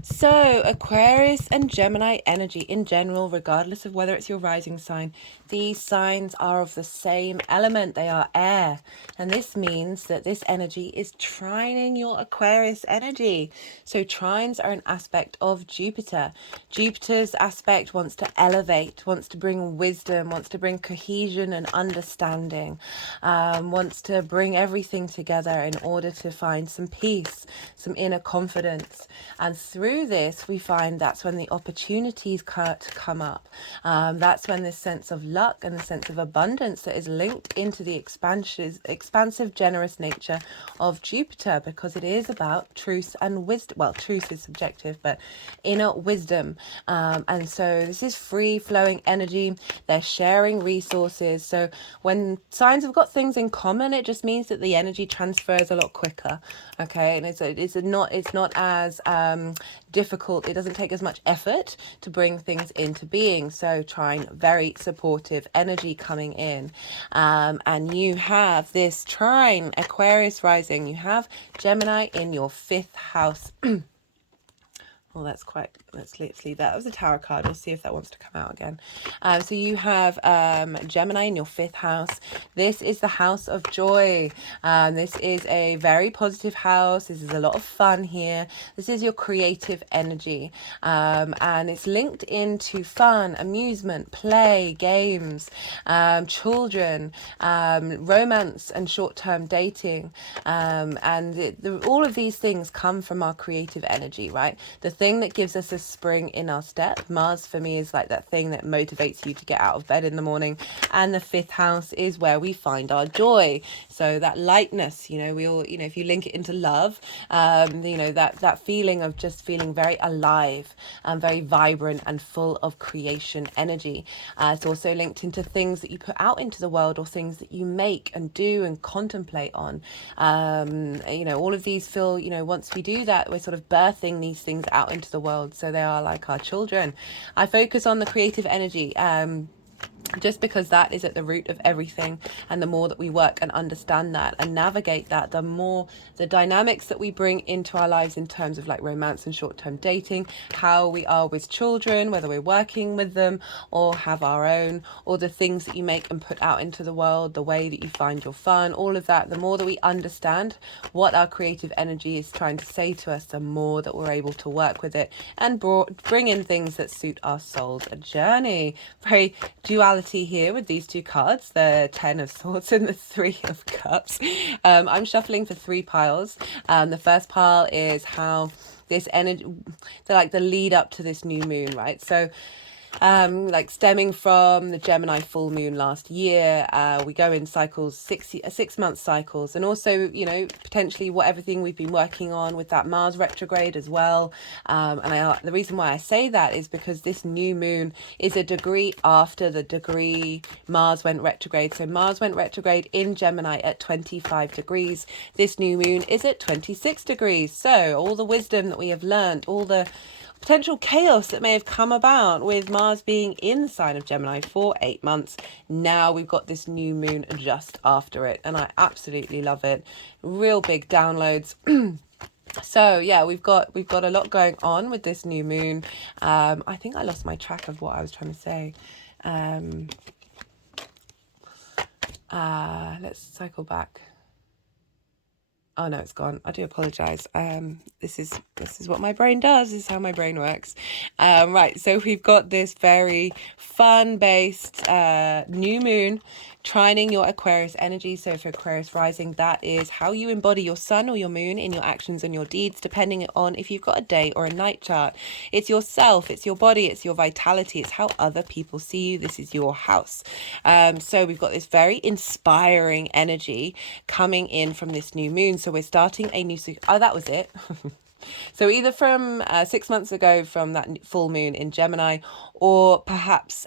So Aquarius and Gemini energy in general, regardless of whether it's your rising sign, these signs are of the same element. They are air, and this means that this energy is trining your Aquarius energy. So trines are an aspect of Jupiter. Jupiter's aspect wants to elevate, wants to bring wisdom, wants to bring cohesion and understanding, wants to bring everything together in order to find some peace, some inner confidence. And through this, we find that's when the opportunities come up. That's when this sense of luck and the sense of abundance that is linked into the expansive, generous nature of Jupiter, because it is about truth and wisdom. Well, truth is subjective, but inner wisdom. And so this is free flowing energy. They're sharing resources. So when signs have got things in common, it just means that the energy transfers a lot quicker. Okay, and it's not as difficult. It doesn't take as much effort to bring things into being. So trine, very supportive energy coming in. And you have this trine, Aquarius rising. You have Gemini in your 5th house. Well, let's leave that. That was a tarot card. We'll see if that wants to come out again. So you have Gemini in your 5th house. This is the house of joy. This is a very positive house. This is a lot of fun here. This is your creative energy. And it's linked into fun, amusement, play, games, children, romance and short-term dating. And all of these things come from our creative energy, right? The thing that gives us a spring in our step. Mars for me is like that thing that motivates you to get out of bed in the morning, and the 5th house is where we find our joy. So that lightness, we all, if you link it into love, that feeling of just feeling very alive and very vibrant and full of creation energy. It's also linked into things that you put out into the world, or things that you make and do and contemplate on. All of these feel, once we do that, we're sort of birthing these things out into the world. So they are like our children. I focus on the creative energy, just because that is at the root of everything. And the more that we work and understand that and navigate that, the more the dynamics that we bring into our lives in terms of like romance and short-term dating, how we are with children, whether we're working with them or have our own, or the things that you make and put out into the world, the way that you find your fun, all of that, the more that we understand what our creative energy is trying to say to us, the more that we're able to work with it and bring in things that suit our soul's journey. Very duality here with these two cards, the 10 of Swords and the 3 of Cups. I'm shuffling for 3 piles. The first pile is how this energy, the lead up to this new moon, right? So like stemming from the Gemini full moon last year. We go in cycles, 6 month cycles, and also, you know, potentially what everything we've been working on with that Mars retrograde as well. The reason why I say that is because this new moon is a degree after the degree Mars went retrograde. So Mars went retrograde in Gemini at 25 degrees. This new moon is at 26 degrees. So all the wisdom that we have learned, all the potential chaos that may have come about with Mars being in the sign of Gemini for 8 months. Now we've got this new moon just after it, and I absolutely love it. Real big downloads. So yeah, we've got a lot going on with this new moon. I think I lost my track of what I was trying to say. Let's cycle back. Oh no, it's gone. I do apologize. This is what my brain does. This is how my brain works. Right, so we've got this very fun-based new moon trining your Aquarius energy. So for Aquarius rising, that is how you embody your sun or your moon in your actions and your deeds, depending on if you've got a day or a night chart. It's yourself, it's your body, it's your vitality, it's how other people see you. This is your house. So we've got this very inspiring energy coming in from this new moon. So we're starting a new that was it. So either from 6 months ago from that full moon in Gemini, or perhaps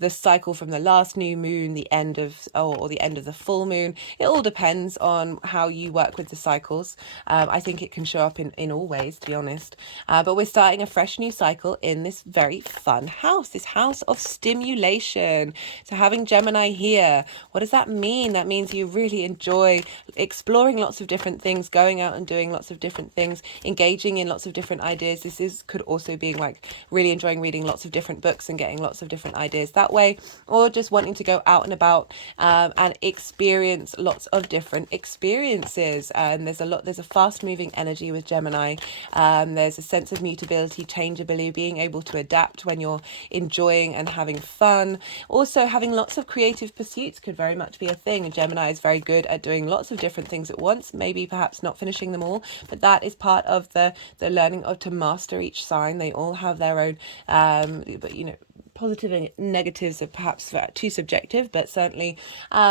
the cycle from the last new moon, the end of or the end of the full moon. It all depends on how you work with the cycles. I think it can show up in all ways, to be honest. But we're starting a fresh new cycle in this very fun house, this house of stimulation. So having Gemini here, what does that mean? That means you really enjoy exploring lots of different things, going out and doing lots of different things, engaging in lots of different ideas. Could also be like really enjoying reading lots of different books and getting lots of different ideas that way, or just wanting to go out and about and experience lots of different experiences. There's a fast moving energy with Gemini. There's a sense of mutability, changeability, being able to adapt when you're enjoying and having fun. Also having lots of creative pursuits could very much be a thing. And Gemini is very good at doing lots of different things at once, maybe perhaps not finishing them all, but that is part of the learning of to master each sign. They all have their own but you know, positive and negatives are perhaps too subjective, but certainly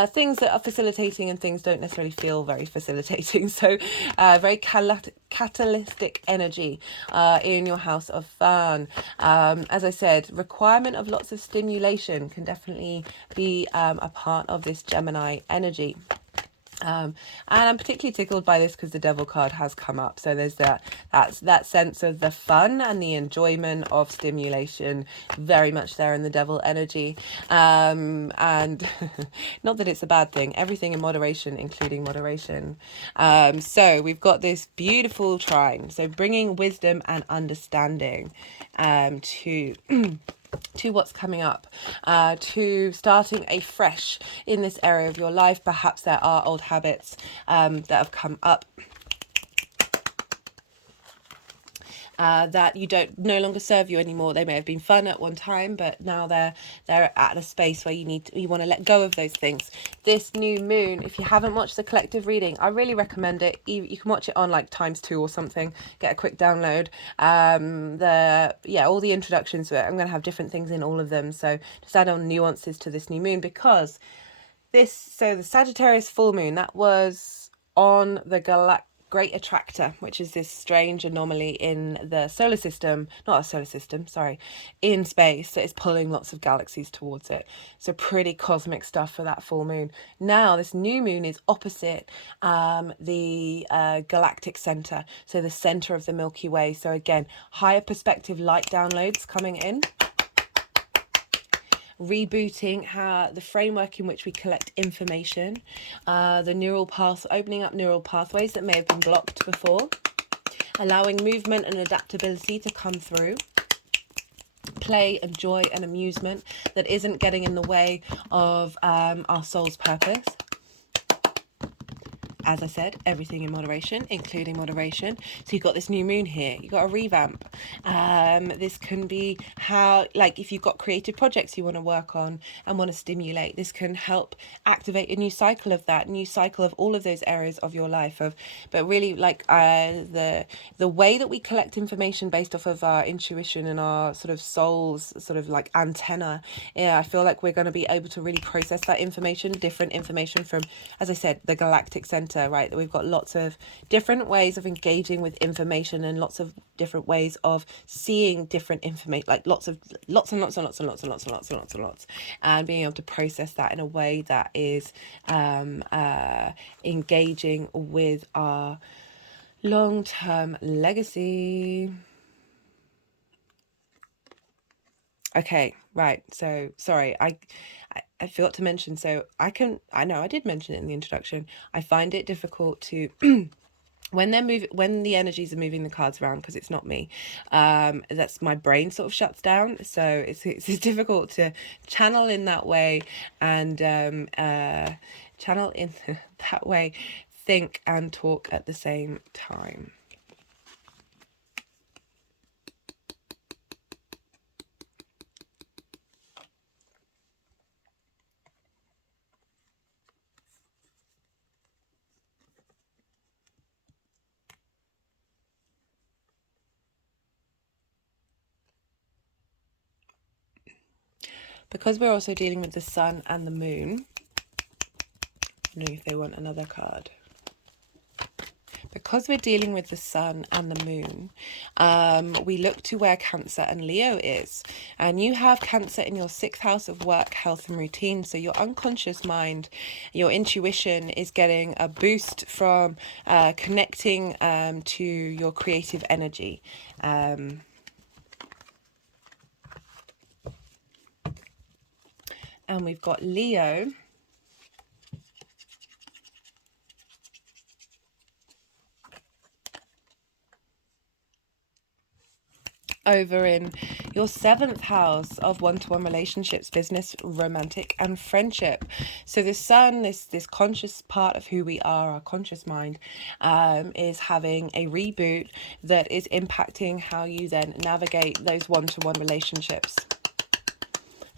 things that are facilitating and things don't necessarily feel very facilitating. So very catalytic energy in your house of fun. As I said, requirement of lots of stimulation can definitely be a part of this Gemini energy. And I'm particularly tickled by this because the Devil card has come up. So there's that sense of the fun and the enjoyment of stimulation very much there in the Devil energy. And not that it's a bad thing, everything in moderation, including moderation. So we've got this beautiful trine. So bringing wisdom and understanding to what's coming up, to starting afresh in this area of your life. Perhaps there are old habits that have come up that you no longer serve you anymore. They may have been fun at one time, but now they're at a space where you want to let go of those things. This new moon, if you haven't watched the collective reading, I really recommend it. You can watch it on like ×2 or something, get a quick download. All the introductions to it, I'm going to have different things in all of them, so just add on nuances to this new moon, because the Sagittarius full moon, that was on the Great Attractor, which is this strange anomaly in the solar system, in space, that is pulling lots of galaxies towards it. So pretty cosmic stuff for that full moon. Now this new moon is opposite the galactic center, so the center of the Milky Way. So again, higher perspective light downloads coming in, rebooting the framework in which we collect information, opening up neural pathways that may have been blocked before, allowing movement and adaptability to come through, play and joy and amusement that isn't getting in the way of our soul's purpose. As I said, everything in moderation, including moderation. So you've got this new moon here. You've got a revamp. This can be how, like, if you've got creative projects you want to work on and want to stimulate, this can help activate a new cycle of that, new cycle of all of those areas of your life. But really, like, the way that we collect information based off of our intuition and our sort of soul's sort of like antenna, yeah, I feel like we're going to be able to really process that information, different information from, as I said, the galactic center, right? That we've got lots of different ways of engaging with information and lots of different ways of seeing different information, like lots and lots and lots and lots and lots and lots and lots and lots and lots, and being able to process that in a way that is engaging with our long-term legacy. Okay, right. So sorry, I forgot to mention. So I know I did mention it in the introduction. I find it difficult to when the energies are moving the cards around, because it's not me, that's my brain sort of shuts down, so it's difficult to channel in that way, and channel in that way, think and talk at the same time. Because we're also dealing with the sun and the moon, I don't know if they want another card. Because we're dealing with the sun and the moon, we look to where Cancer and Leo is. And you have Cancer in your 6th house of work, health and routine. So your unconscious mind, your intuition is getting a boost from connecting to your creative energy. And we've got Leo over in your 7th house of one-to-one relationships, business, romantic and friendship. So the sun, this conscious part of who we are, our conscious mind, is having a reboot that is impacting how you then navigate those one-to-one relationships.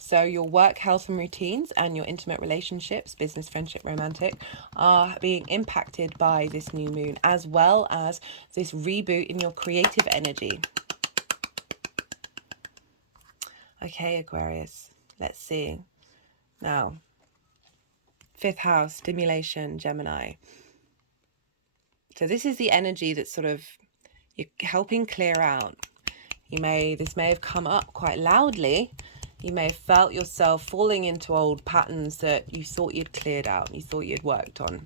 So your work, health and routines and your intimate relationships, business, friendship, romantic, are being impacted by this new moon, as well as this reboot in your creative energy. Okay, Aquarius, let's see. Now, 5th house, stimulation, Gemini. So this is the energy that's sort of, you're helping clear out. This may have come up quite loudly. You may have felt yourself falling into old patterns that you thought you'd cleared out, you thought you'd worked on.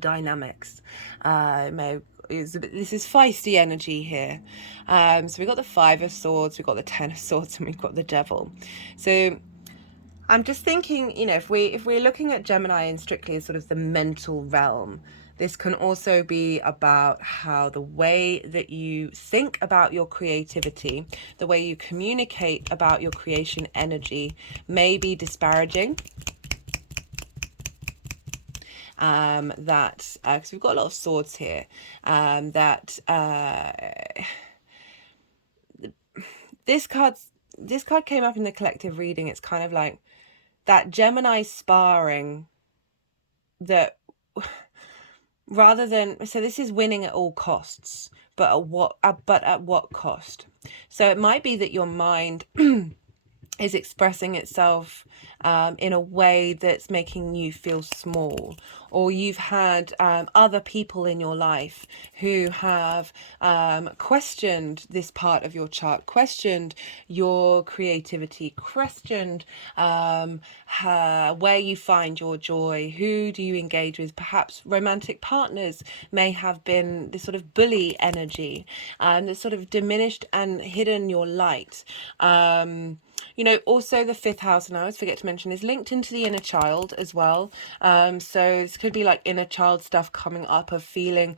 Dynamics. This is feisty energy here. So we've got the 5 of Swords, we've got the 10 of Swords, and we've got the Devil. So I'm just thinking, you know, if we're looking at Gemini in strictly as sort of the mental realm, this can also be about how the way that you think about your creativity, the way you communicate about your creation energy may be disparaging. Because we've got a lot of swords here, this card came up in the collective reading. It's kind of like that Gemini sparring that rather than, so this is winning at all costs, but at what cost? So it might be that your mind is expressing itself in a way that's making you feel small, or you've had other people in your life who have questioned this part of your chart, questioned your creativity, questioned where you find your joy, who do you engage with. Perhaps romantic partners may have been this sort of bully energy that sort of diminished and hidden your light. You know, also the fifth house, and I always forget to mention, is linked into the inner child as well. So this could be like inner child stuff coming up of feeling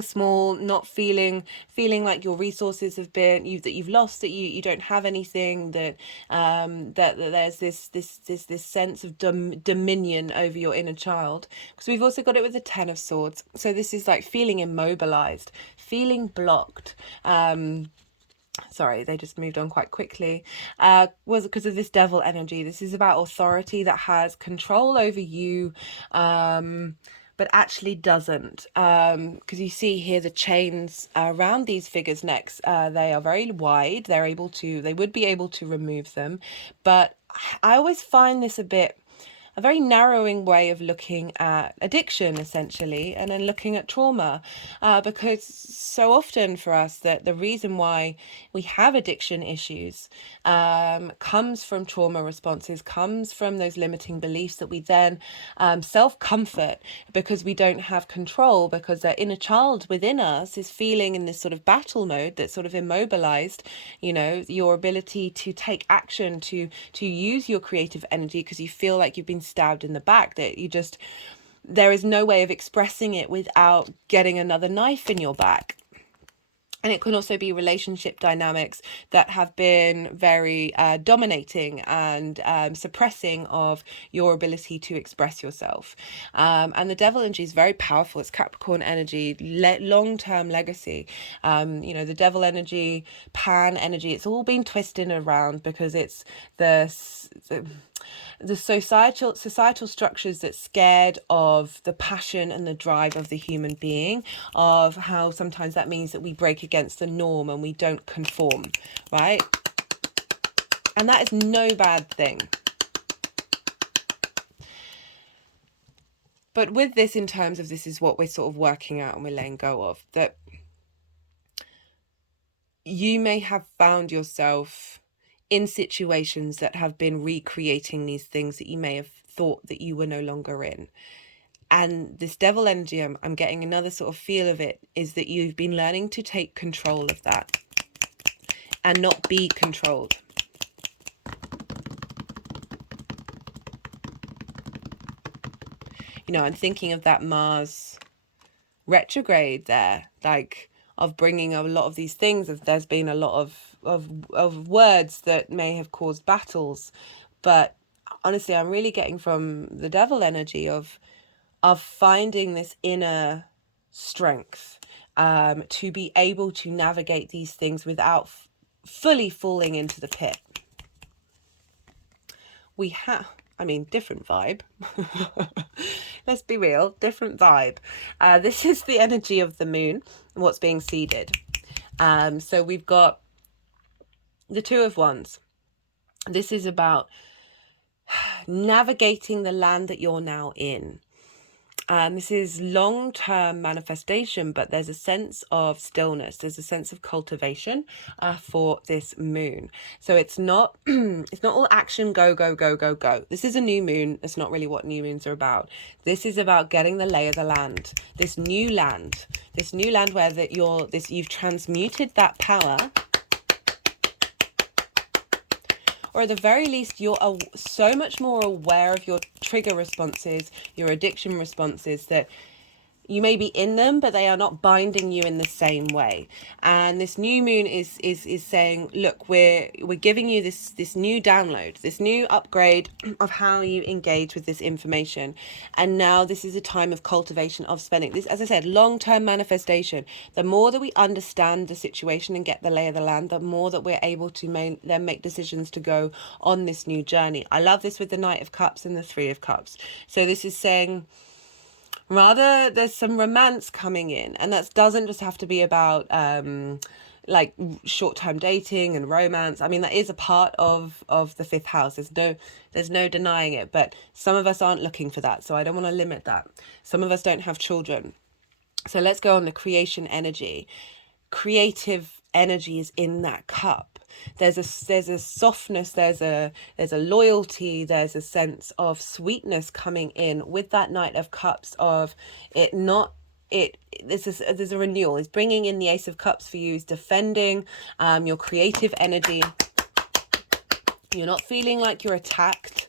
small, not feeling like your resources have been that you've lost, that you don't have anything, that that there's this sense of dominion over your inner child. Because we've also got it with the Ten of Swords. So this is like feeling immobilized, feeling blocked. Sorry, they just moved on quite quickly, was because of this devil energy. This is about authority that has control over you, but actually doesn't, because you see here the chains around these figures' necks, they are very wide. They would be able to remove them, but I always find this a very narrowing way of looking at addiction, essentially, and then looking at trauma, because so often for us that the reason why we have addiction issues comes from trauma responses, comes from those limiting beliefs that we then self-comfort because we don't have control, because that inner child within us is feeling in this sort of battle mode that's sort of immobilized, you know, your ability to take action, to use your creative energy, because you feel like you've been stabbed in the back, that there is no way of expressing it without getting another knife in your back. And it can also be relationship dynamics that have been very dominating and suppressing of your ability to express yourself. And the devil energy is very powerful. It's Capricorn energy, long-term legacy. You know, the devil energy, pan energy, it's all been twisted around because it's the societal structures that's scared of the passion and the drive of the human being, of how sometimes that means that we break against the norm and we don't conform, right? And that is no bad thing. But with this, in terms of this is what we're sort of working out and we're letting go of, that you may have found yourself in situations that have been recreating these things that you may have thought that you were no longer in. And this devil energy, I'm getting another sort of feel of it, is that you've been learning to take control of that and not be controlled. You know, I'm thinking of that Mars retrograde there, like of bringing a lot of these things. There's been a lot of words that may have caused battles, but honestly, I'm really getting from the devil energy of finding this inner strength to be able to navigate these things without fully falling into the pit. We have, I mean, different vibe. Let's be real, different vibe. This is the energy of the moon, what's being seeded. So we've got the Two of Wands. This is about navigating the land that you're now in. This is long-term manifestation, but there's a sense of stillness. There's a sense of cultivation for this moon. So it's not it's not all action, go, go, go, go, go. This is a new moon. That's not really what new moons are about. This is about getting the lay of the land. This new land where you've transmuted that power. Or at the very least, you're so much more aware of your trigger responses, your addiction responses, that you may be in them, but they are not binding you in the same way. And this new moon is saying, look, we're giving you this new download, this new upgrade of how you engage with this information. And now this is a time of cultivation, of spending this, as I said, long-term manifestation. The more that we understand the situation and get the lay of the land, the more that we're able to then make decisions to go on this new journey. I love this with the Knight of Cups and the Three of Cups. So this is saying, rather, there's some romance coming in, and that doesn't just have to be about like short-term dating and romance. I mean, that is a part of the fifth house. There's no denying it, but some of us aren't looking for that, so I don't want to limit that. Some of us don't have children. So let's go on the creation energy. Creative energy is in that cup. There's a softness, there's a loyalty, there's a sense of sweetness coming in with that Knight of Cups, of it not there's a renewal. It's bringing in the Ace of Cups for you, is defending your creative energy. You're not feeling like you're attacked.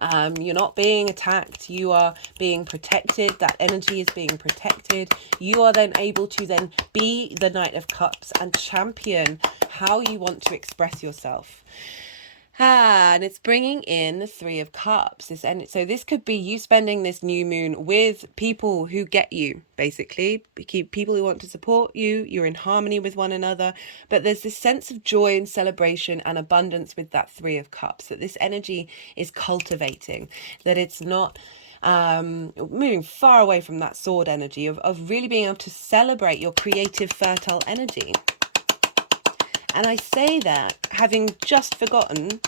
You're not being attacked. You are being protected. That energy is being protected. You are then able to then be the Knight of Cups and champion how you want to express yourself. And it's bringing in the Three of Cups. So this could be you spending this new moon with people who get you, basically. People who want to support you. You're in harmony with one another. But there's this sense of joy and celebration and abundance with that Three of Cups, that this energy is cultivating, that it's not moving far away from that sword energy of really being able to celebrate your creative, fertile energy. And I say that having just forgotten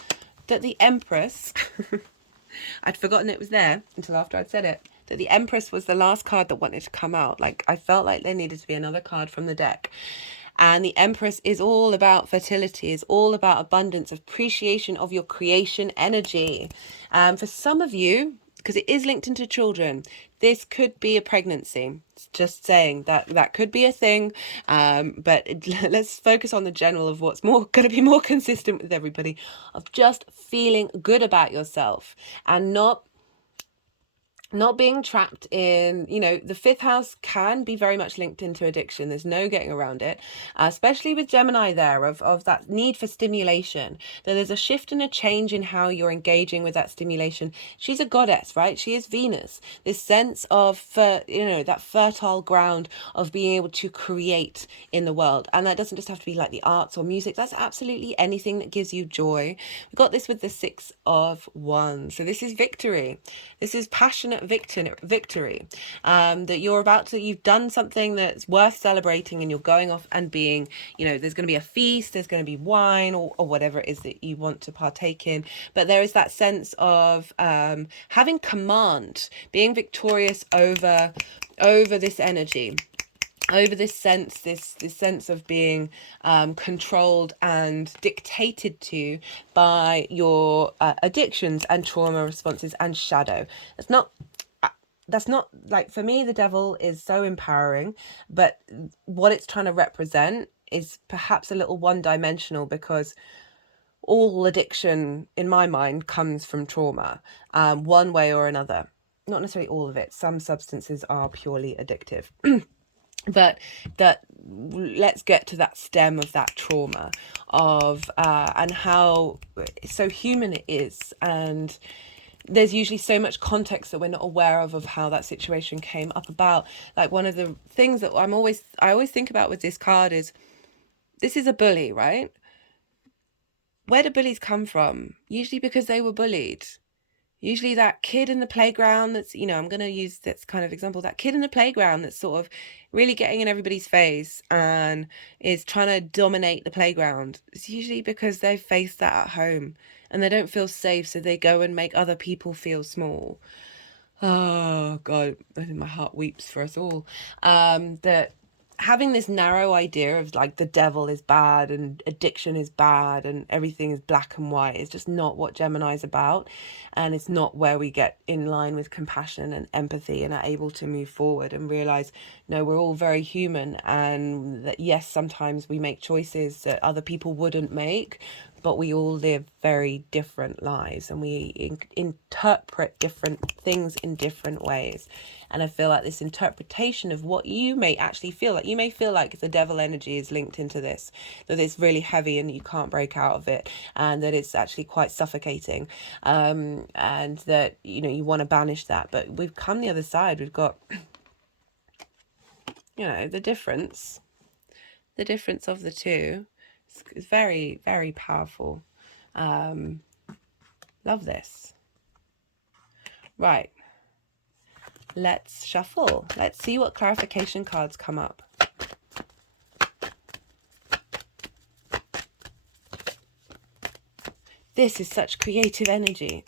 that the Empress, I'd forgotten it was there until after I'd said it, that the Empress was the last card that wanted to come out. Like, I felt like there needed to be another card from the deck. And the Empress is all about fertility, is all about abundance, appreciation of your creation energy. For some of you, because it is linked into children, this could be a pregnancy. Just saying that could be a thing, but let's focus on the general of what's going to be more consistent with everybody, of just feeling good about yourself and not being trapped in, the fifth house can be very much linked into addiction. There's no getting around it, especially with Gemini there, of that need for stimulation. That there's a shift and a change in how you're engaging with that stimulation. She's a goddess, right? She is Venus. This sense of, that fertile ground of being able to create in the world. And that doesn't just have to be like the arts or music. That's absolutely anything that gives you joy. We got this with the Six of Wands. So this is victory. This is passionate victory, that you've done something that's worth celebrating, and you're going off and being, there's going to be a feast, there's going to be wine or whatever it is that you want to partake in. But there is that sense of having command, being victorious over this energy, over this sense of being controlled and dictated to by your addictions and trauma responses and shadow. That's not like, for me, the devil is so empowering, but what it's trying to represent is perhaps a little one-dimensional, because all addiction in my mind comes from trauma, one way or another. Not necessarily all of it. Some substances are purely addictive. But let's get to that stem of that trauma of and how so human it is. And there's usually so much context that we're not aware of how that situation came up about. Like, one of the things that I always think about with this card is, this is a bully, right? Where do bullies come from? Usually because they were bullied. Usually that kid in the playground that's, I'm going to use this kind of example, that kid in the playground that's sort of really getting in everybody's face and is trying to dominate the playground. It's usually because they've faced that at home and they don't feel safe, so they go and make other people feel small. Oh, God, my heart weeps for us all. That having this narrow idea of like the devil is bad and addiction is bad and everything is black and white is just not what Gemini is about. And it's not where we get in line with compassion and empathy and are able to move forward and realize, no, we're all very human, and that yes, sometimes we make choices that other people wouldn't make, but we all live very different lives and we interpret different things in different ways. And I feel like this interpretation of what you may actually feel like, you may feel like the devil energy is linked into this, that it's really heavy and you can't break out of it, and that it's actually quite suffocating, and that, you want to banish that. But we've come the other side. We've got, the difference of the two. It's very, very powerful. Love this. Right. Let's shuffle. Let's see what clarification cards come up. This is such creative energy.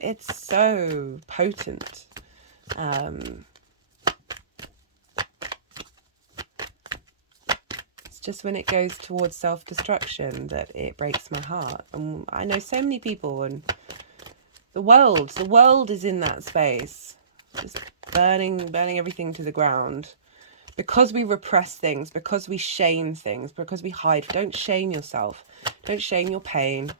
It's so potent. Just when it goes towards self-destruction that it breaks my heart. And I know so many people, and the world is in that space, just burning everything to the ground. because we repress things, because we shame things, because we hide. Don't shame yourself. Don't shame your pain.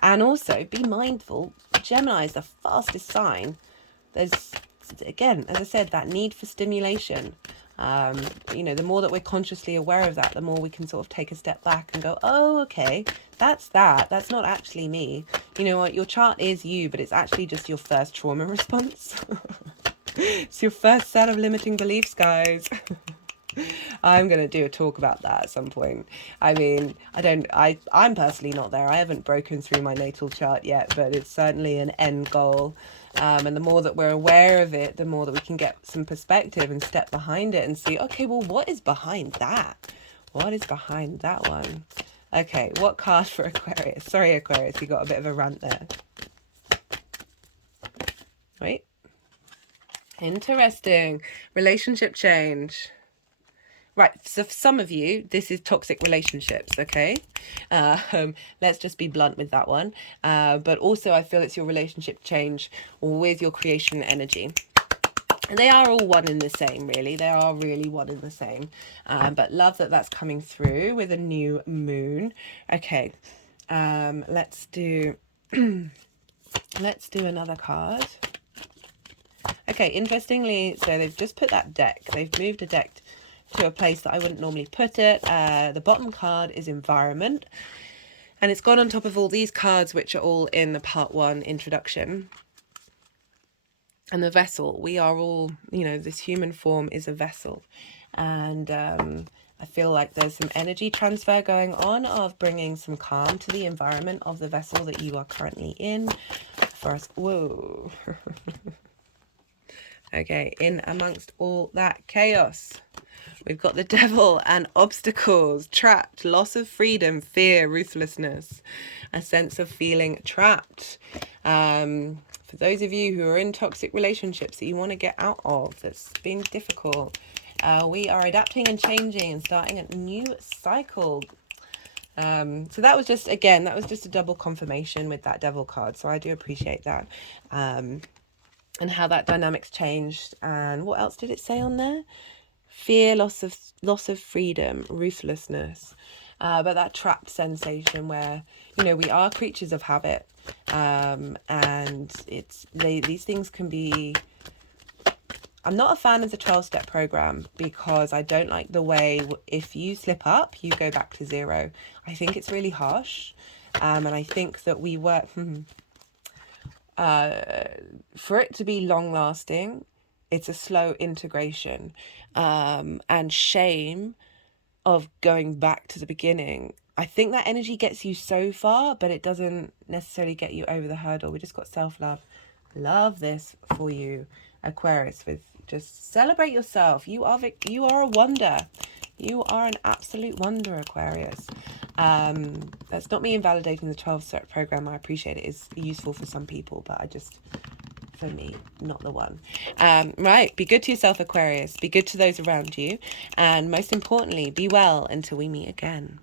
And also be mindful, Gemini is the fastest sign. There's, again, as I said, that need for stimulation. You know, the more that we're consciously aware of that, the more we can sort of take a step back and go, oh, okay, that's not actually me. You know what, your chart is you, but it's actually just your first trauma response. It's your first set of limiting beliefs, guys. I'm going to do a talk about that at some point. I mean, I'm personally not there. I haven't broken through my natal chart yet, but it's certainly an end goal. And the more that we're aware of it, the more that we can get some perspective and step behind it and see, okay, well, what is behind that? What is behind that one? Okay, what card for Aquarius? Sorry, Aquarius, you got a bit of a rant there. Wait. Interesting. Relationship change. Right, so for some of you, this is toxic relationships, okay? Let's just be blunt with that one. But also, I feel it's your relationship change with your creation energy. And they are all one in the same, really. They are really one in the same. But love that that's coming through with a new moon. Okay, let's do let's do another card. Okay, interestingly, so they've just put that deck. They've moved a deck to a place that I wouldn't normally put it. The bottom card is environment, and it's gone on top of all these cards, which are all in the part 1 introduction. And the vessel, we are all, you know, this human form is a vessel. And I feel like there's some energy transfer going on of bringing some calm to the environment of the vessel that you are currently in. For us, whoa. Okay, in amongst all that chaos, we've got the devil and obstacles, trapped, loss of freedom, fear, ruthlessness, a sense of feeling trapped. For those of you who are in toxic relationships that you want to get out of, that's been difficult, we are adapting and changing and starting a new cycle. So that was just, again, that was just a double confirmation with that devil card. So I do appreciate that. And how that dynamic's changed. And what else did it say on there? Fear, loss of freedom, ruthlessness, but that trapped sensation where, you know, we are creatures of habit, and these things can be. I'm not a fan of the 12-step program because I don't like the way if you slip up, you go back to 0. I think it's really harsh, and I think that we work for it to be long lasting. It's a slow integration, and shame of going back to the beginning. I think that energy gets you so far, but it doesn't necessarily get you over the hurdle. We just got self-love. Love this for you, Aquarius, with just celebrate yourself. You are a wonder. You are an absolute wonder, Aquarius. That's not me invalidating the 12-step program. I appreciate it. It's useful for some people, but for me, not the one. Right, be good to yourself, Aquarius. Be good to those around you. And most importantly, be well until we meet again.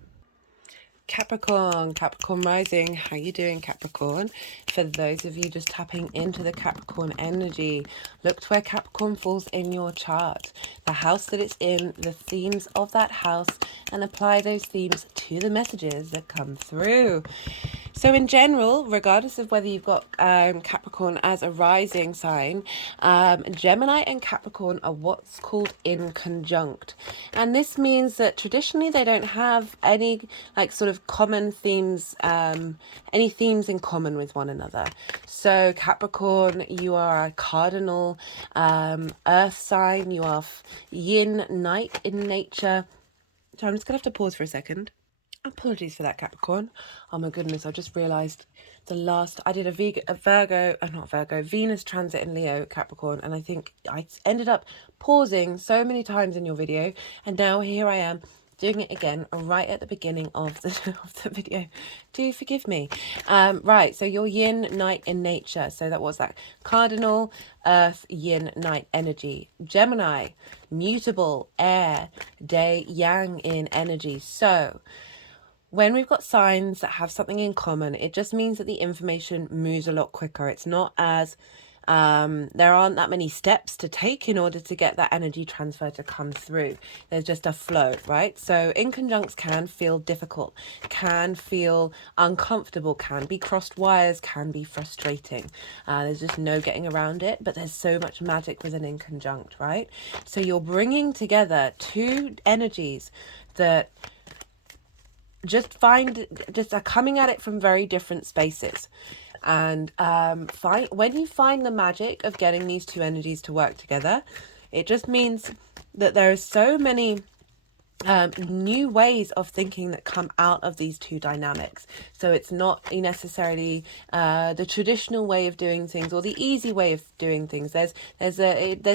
Capricorn rising. How you doing, Capricorn? For those of you just tapping into the Capricorn energy, look to where Capricorn falls in your chart, the house that it's in, the themes of that house, and apply those themes to the messages that come through. So in general, regardless of whether you've got Capricorn as a rising sign, Gemini and Capricorn are what's called in conjunct. And this means that traditionally they don't have any like sort of common themes, any themes in common with one another. So Capricorn, you are a cardinal earth sign. You are yin, night in nature. So I'm just going to have to pause for a second. Apologies for that, Capricorn. Oh my goodness, I just realised I did a Venus transit in Leo, Capricorn, and I think I ended up pausing so many times in your video, and now here I am doing it again right at the beginning of the video. Do forgive me. Right, so your yin, night in nature. So that was that cardinal, earth, yin, night energy. Gemini, mutable, air, day, yang in energy. So when we've got signs that have something in common, it just means that the information moves a lot quicker. It's not as there aren't that many steps to take in order to get that energy transfer to come through. There's just a flow, right? So inconjuncts can feel difficult, can feel uncomfortable, can be crossed wires, can be frustrating. There's just no getting around it, but there's so much magic with an inconjunct, right? So you're bringing together two energies that just are coming at it from very different spaces. And when you find the magic of getting these two energies to work together, it just means that there are so many new ways of thinking that come out of these two dynamics. So it's not necessarily the traditional way of doing things or the easy way of doing things. There's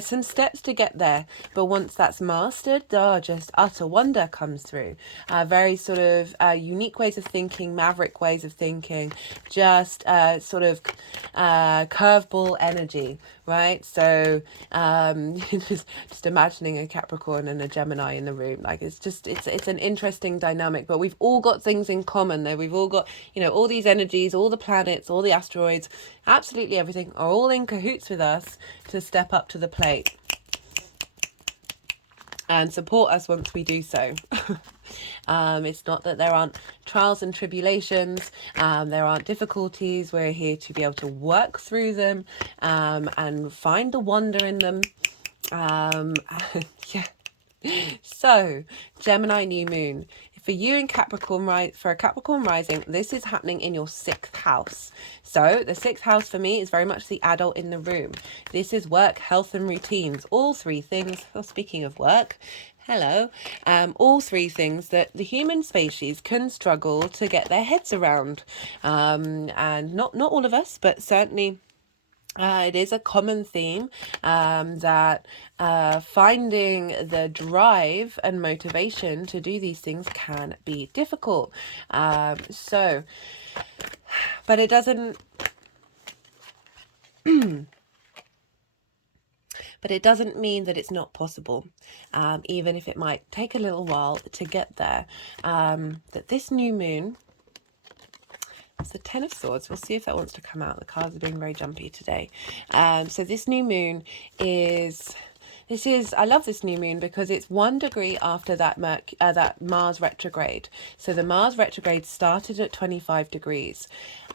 some steps to get there, but once that's mastered, just utter wonder comes through. Very sort of unique ways of thinking, maverick ways of thinking, just sort of curveball energy, right? So just imagining a Capricorn and a Gemini in the room, like it's an interesting dynamic, but we've all got things in common there. We've all got, all these energies, all the planets, all the asteroids, absolutely everything are all in cahoots with us to step up to the plate and support us once we do so. It's not that there aren't trials and tribulations, there aren't difficulties. We're here to be able to work through them and find the wonder in them. Yeah. So, Gemini new moon. For you in Capricorn, for a Capricorn rising, this is happening in your 6th house. So the 6th house for me is very much the adult in the room. This is work, health and routines. All three things. Well, speaking of work, hello. All three things that the human species can struggle to get their heads around. And not all of us, but certainly it is a common theme that finding the drive and motivation to do these things can be difficult. But it doesn't... But it doesn't mean that it's not possible, even if it might take a little while to get there. That this new moon... It's the 10 of Swords. We'll see if that wants to come out. The cards are being very jumpy today. So this new moon is... I love this new moon because it's 1 degree after that Mars retrograde. So the Mars retrograde started at 25 degrees.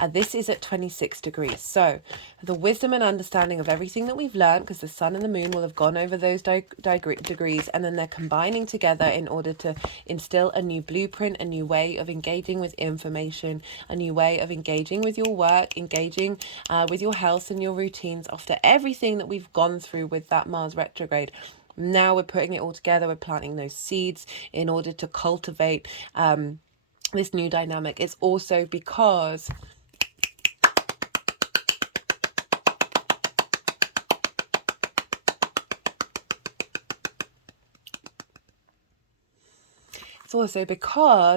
This is at 26 degrees. So the wisdom and understanding of everything that we've learned, because the sun and the moon will have gone over those degrees, and then they're combining together in order to instill a new blueprint, a new way of engaging with information, a new way of engaging with your work, engaging with your health and your routines after everything that we've gone through with that Mars retrograde. Now we're putting it all together, we're planting those seeds in order to cultivate this new dynamic. It's also because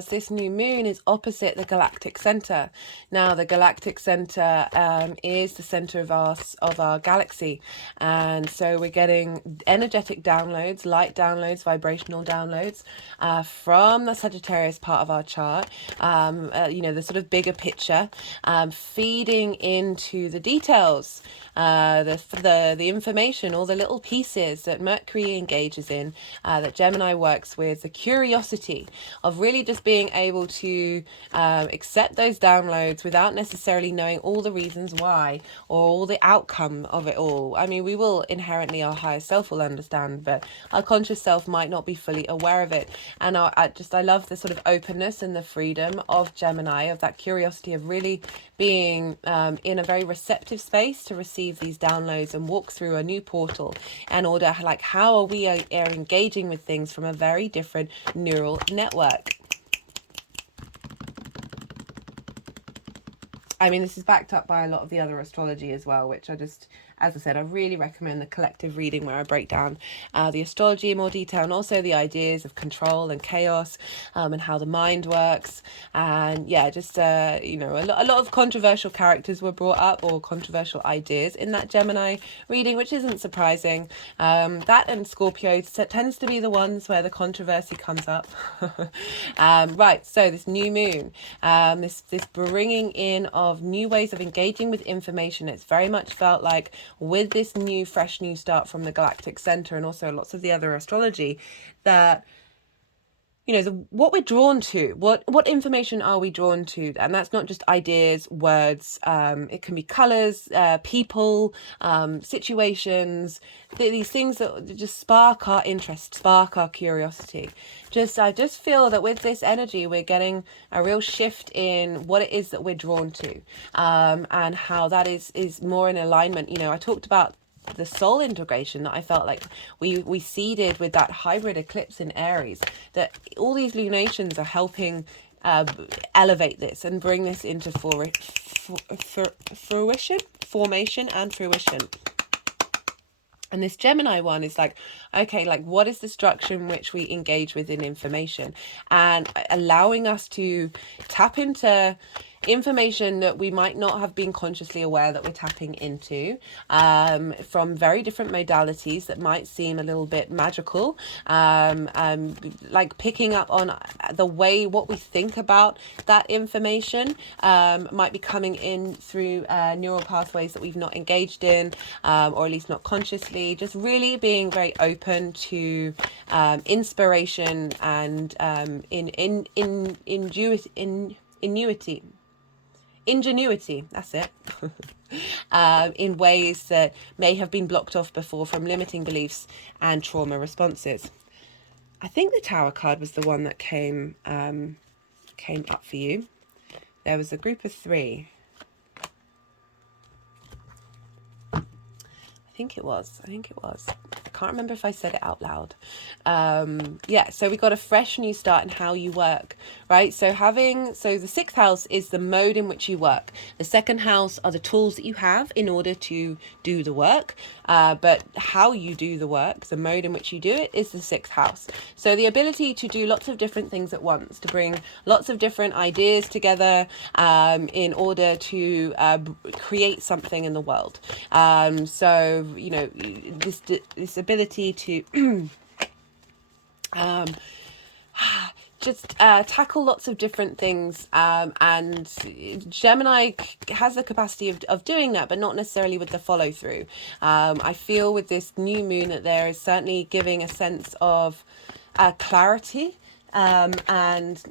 this new moon is opposite the galactic center. Now, the galactic center is the center of our galaxy, and so we're getting energetic downloads, light downloads, vibrational downloads from the Sagittarius part of our chart. The sort of bigger picture, feeding into the details, the information, all the little pieces that Mercury engages in, that Gemini works with, the curiosity of really just being able to accept those downloads without necessarily knowing all the reasons why or all the outcome of it all. I mean, we will inherently, our higher self will understand, but our conscious self might not be fully aware of it. And I love the sort of openness and the freedom of Gemini, of that curiosity of really being in a very receptive space to receive these downloads and walk through a new portal in order, like, how are we engaging with things from a very different neural network. I mean, this is backed up by a lot of the other astrology as well, which as I said, I really recommend the collective reading where I break down the astrology in more detail, and also the ideas of control and chaos, and how the mind works. And yeah, just a lot of controversial characters were brought up, or controversial ideas in that Gemini reading, which isn't surprising. That and Scorpio tends to be the ones where the controversy comes up. Right, so this new moon, this bringing in of new ways of engaging with information. It's very much felt like with this fresh new start from the galactic center and also lots of the other astrology, that what we're drawn to, what information are we drawn to? And that's not just ideas, words. It can be colors, people, situations, these things that just spark our interest, spark our curiosity. I just feel that with this energy, we're getting a real shift in what it is that we're drawn to, and how that is more in alignment. I talked about the soul integration that I felt like we seeded with that hybrid eclipse in Aries, that all these lunations are helping elevate this and bring this into formation and fruition. And this Gemini one is like, okay, like what is the structure in which we engage within information, and allowing us to tap into information that we might not have been consciously aware that we're tapping into, from very different modalities that might seem a little bit magical, like picking up on the way what we think about that information might be coming in through neural pathways that we've not engaged in, or at least not consciously. Just really being very open to inspiration and ingenuity, that's it. In ways that may have been blocked off before from limiting beliefs and trauma responses. I think the Tower card was the one that came up for you. There was a group of 3. I think it was. I can't remember if I said it out loud. So we got a fresh new start in how you work, right? So the 6th house is the mode in which you work. The 2nd house are the tools that you have in order to do the work. But how you do the work, the mode in which you do it, is the 6th house. So the ability to do lots of different things at once, to bring lots of different ideas together in order to create something in the world. This ability to just tackle lots of different things, and Gemini has the capacity of doing that, but not necessarily with the follow through. I feel with this new moon that there is certainly giving a sense of clarity, and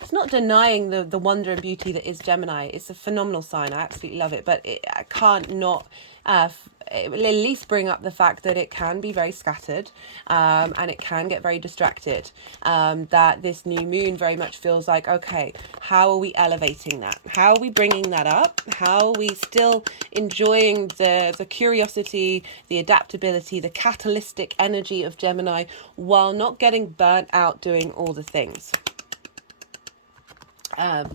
it's not denying the wonder and beauty that is Gemini. It's a phenomenal sign. I absolutely love it, but I can't not at least bring up the fact that it can be very scattered, and it can get very distracted. That this new moon very much feels like, okay, how are we elevating that? How are we bringing that up? How are we still enjoying the curiosity, the adaptability, the catalytic energy of Gemini, while not getting burnt out doing all the things? A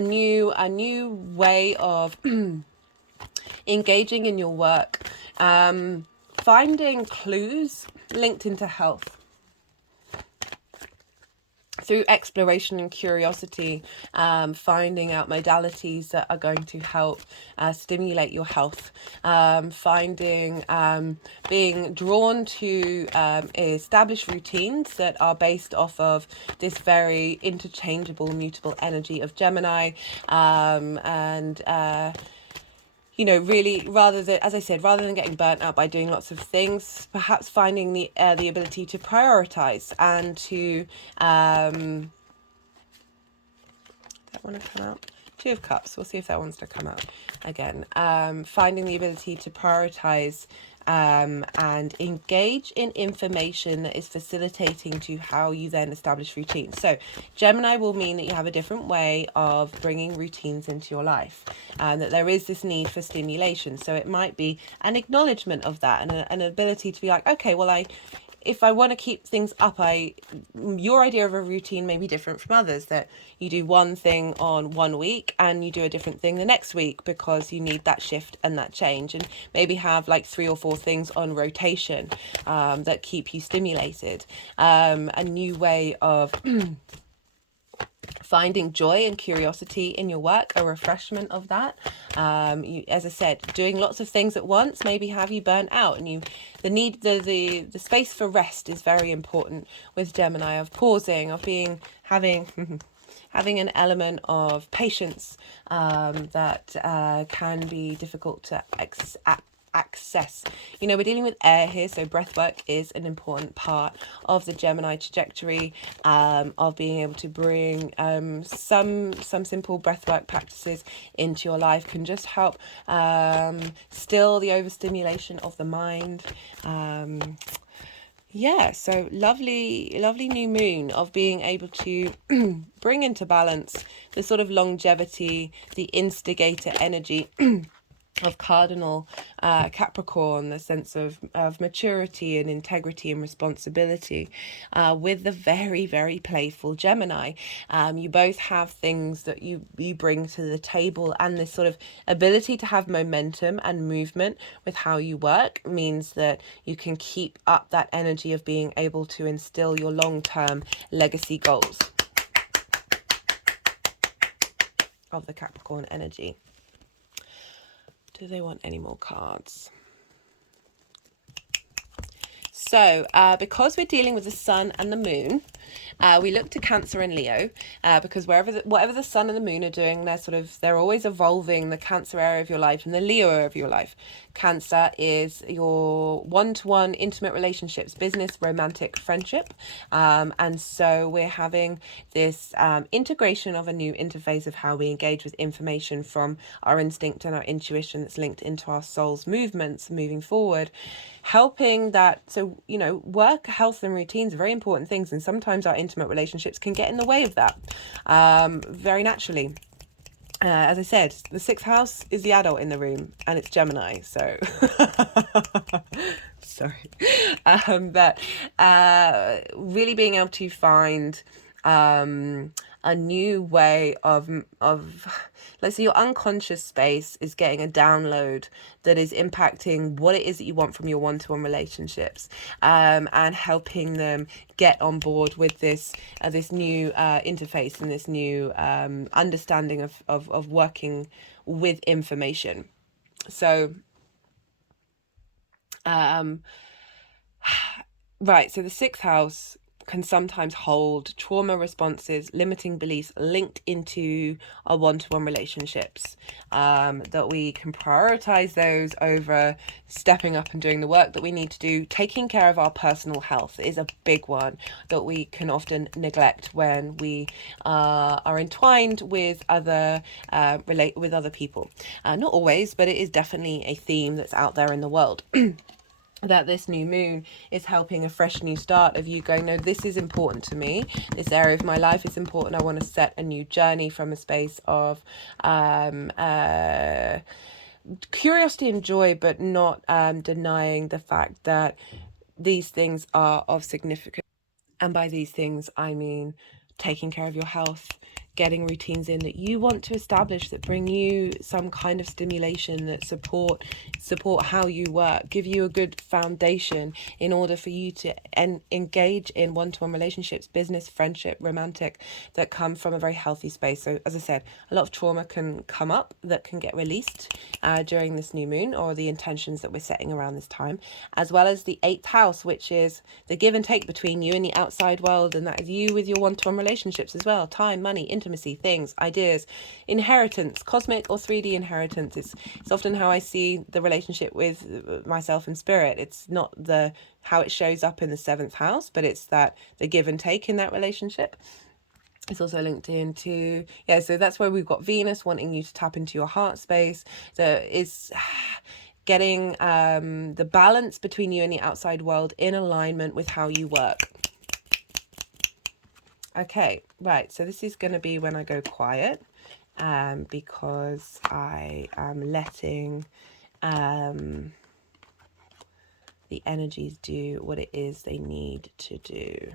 new way of engaging in your work, finding clues linked into health through exploration and curiosity, finding out modalities that are going to help stimulate your health, being drawn to established routines that are based off of this very interchangeable, mutable energy of Gemini, really, rather than getting burnt out by doing lots of things, perhaps finding the ability to prioritize and to that want to come out. 2 of Cups. We'll see if that wants to come out again. Finding the ability to prioritize and engage in information that is facilitating to how you then establish routines. So Gemini will mean that you have a different way of bringing routines into your life, and that there is this need for stimulation. So it might be an acknowledgement of that, and an ability to be like, okay, well, if I want to keep things up, your idea of a routine may be different from others, that you do one thing on one week and you do a different thing the next week because you need that shift and that change, and maybe have like 3 or 4 things on rotation that keep you stimulated. A new way of finding joy and curiosity in your work, a refreshment of that. As I said, doing lots of things at once maybe have you burnt out, and the space for rest is very important with Gemini, of pausing, of having having an element of patience that can be difficult to access. You know, we're dealing with air here, so breath work is an important part of the Gemini trajectory, of being able to bring some simple breath work practices into your life can just help still the overstimulation of the mind. Yeah, so lovely new moon of being able to bring into balance the sort of longevity, the instigator energy of cardinal Capricorn, the sense of maturity and integrity and responsibility, with the very playful Gemini. You both have things that you bring to the table, and this sort of ability to have momentum and movement with how you work means that you can keep up that energy of being able to instill your long-term legacy goals of the Capricorn energy. Do they want any more cards? So because we're dealing with the sun and the moon, we look to Cancer and Leo, because whatever the sun and the moon are doing, they're always evolving the Cancer area of your life and the Leo area of your life. Cancer is your one-to-one intimate relationships, business, romantic, friendship. And so we're having this integration of a new interface of how we engage with information from our instinct and our intuition that's linked into our soul's movements moving forward, helping that. So, you know, work, health and routines are very important things, and sometimes our intimate relationships can get in the way of that very naturally. As I said, the sixth house is the adult in the room, and it's Gemini, so sorry. But really being able to find a new way of let's say your unconscious space is getting a download that is impacting what it is that you want from your one-to-one relationships, and helping them get on board with this new interface and this new understanding of working with information. So right, so the sixth house can sometimes hold trauma responses, limiting beliefs linked into our one-to-one relationships, that we can prioritize those over stepping up and doing the work that we need to do. Taking care of our personal health is a big one that we can often neglect when we are entwined with other people. Not always, but it is definitely a theme that's out there in the world. That this new moon is helping a fresh new start of you going, no, this is important to me. This area of my life is important. I want to set a new journey from a space of curiosity and joy, but not denying the fact that these things are of significance. And by these things, I mean taking care of your health, getting routines in that you want to establish that bring you some kind of stimulation, that support how you work, give you a good foundation in order for you to engage in one-to-one relationships, business, friendship, romantic, that come from a very healthy space. So as I said, a lot of trauma can come up that can get released during this new moon, or the intentions that we're setting around this time, as well as the 8th house, which is the give and take between you and the outside world, and that is you with your one-to-one relationships as well. Time, money, intimacy, things, ideas, inheritance, cosmic or 3D inheritance. It's often how I see the relationship with myself and spirit. It's not how it shows up in the 7th house, but it's that the give and take in that relationship. It's also linked into, so that's where we've got Venus wanting you to tap into your heart space. That is getting the balance between you and the outside world in alignment with how you work. Okay, right, so this is going to be when I go quiet, because I am letting the energies do what it is they need to do.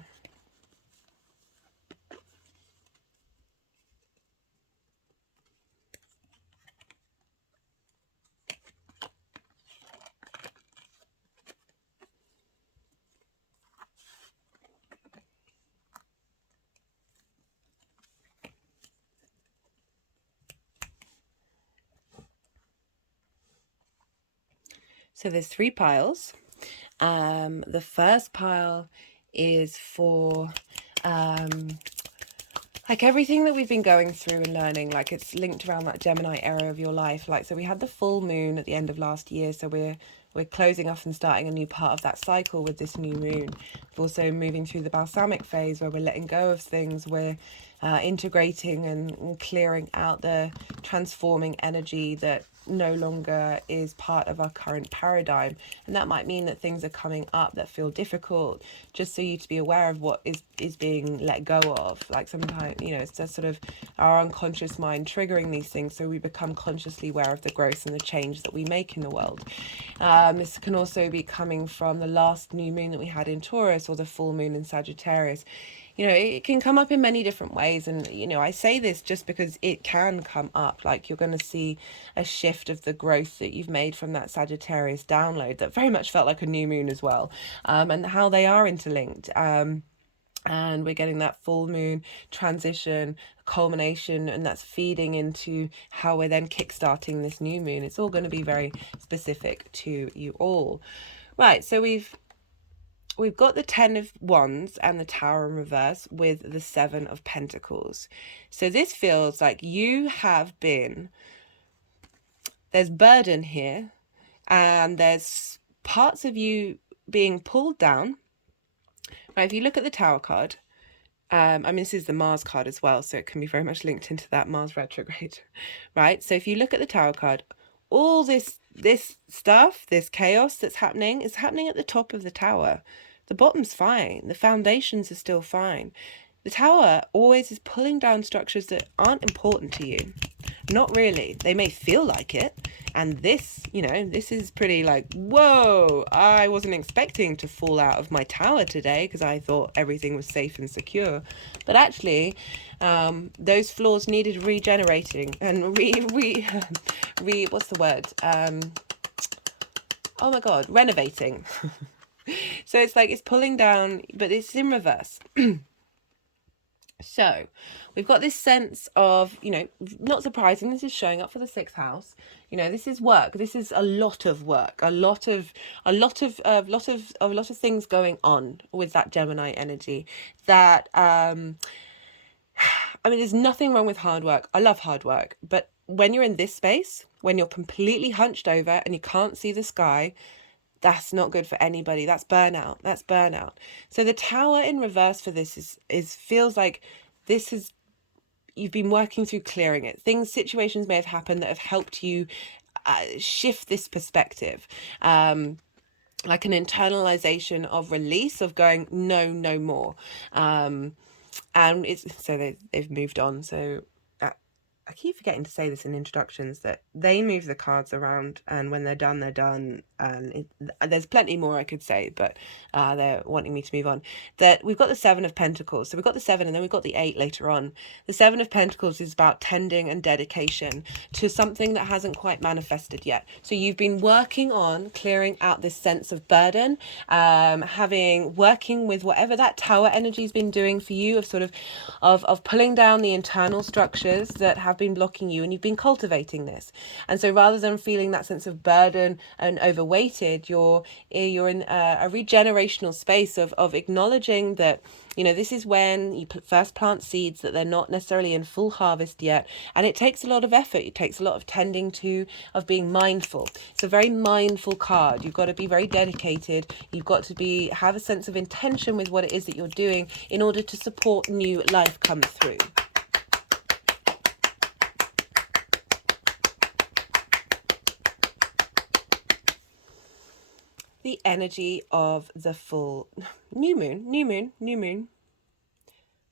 So there's 3 piles. The first pile is for like everything that we've been going through and learning, like it's linked around that Gemini era of your life. Like, so we had the full moon at the end of last year, so we're closing off and starting a new part of that cycle with this new moon. We're also moving through the balsamic phase where we're letting go of things. We're integrating and clearing out the transforming energy that no longer is part of our current paradigm. And that might mean that things are coming up that feel difficult, just so you to be aware of what is being let go of. Like sometimes, it's just sort of our unconscious mind triggering these things, so we become consciously aware of the growth and the change that we make in the world. This can also be coming from the last new moon that we had in Taurus, or the full moon in Sagittarius. It can come up in many different ways. And, I say this just because it can come up. Like, you're going to see a shift of the growth that you've made from that Sagittarius download that very much felt like a new moon as well, and how they are interlinked. And we're getting that full moon transition, culmination, and that's feeding into how we're then kickstarting this new moon. It's all going to be very specific to you all. Right, so we've got the 10 of Wands and the Tower in reverse with the 7 of Pentacles. So this feels like you have been, there's burden here, and there's parts of you being pulled down. Right, if you look at the Tower card, this is the Mars card as well, so it can be very much linked into that Mars retrograde, right? So if you look at the Tower card, all this stuff, this chaos that's happening, is happening at the top of the Tower. The bottom's fine. The foundations are still fine. The Tower always is pulling down structures that aren't important to you. Not really. They may feel like it. And this, this is pretty like, whoa, I wasn't expecting to fall out of my tower today because I thought everything was safe and secure. But actually, those floors needed regenerating and what's the word? Oh my God, renovating. So it's like it's pulling down, but it's in reverse. So we've got this sense of, not surprising, this is showing up for the 6th house. This is work. This is a lot of work, a lot of things going on with that Gemini energy. That there's nothing wrong with hard work. I love hard work, but when you're in this space, when you're completely hunched over and you can't see the sky, that's not good for anybody. That's burnout. So the Tower in reverse for this is feels like this is, you've been working through clearing it. Situations may have happened that have helped you shift this perspective. Like an internalization of release, of going, no more. And it's, so they've moved on. So I keep forgetting to say this in introductions, that they move the cards around, and when they're done, they're done. And there's plenty more I could say, but they're wanting me to move on. That we've got the 7 of Pentacles. So we've got the 7 and then we've got the 8 later on. The 7 of Pentacles is about tending and dedication to something that hasn't quite manifested yet. So you've been working on clearing out this sense of burden, working with whatever that Tower energy has been doing for you, of pulling down the internal structures that have been blocking you, and you've been cultivating this. And so rather than feeling that sense of burden and overweighted, you're in a regenerational space of acknowledging that, this is when you first plant seeds, that they're not necessarily in full harvest yet, and it takes a lot of effort. It takes a lot of tending to, of being mindful. It's a very mindful card. You've got to be very dedicated. You've got to have a sense of intention with what it is that you're doing in order to support new life come through. The energy of the full new moon.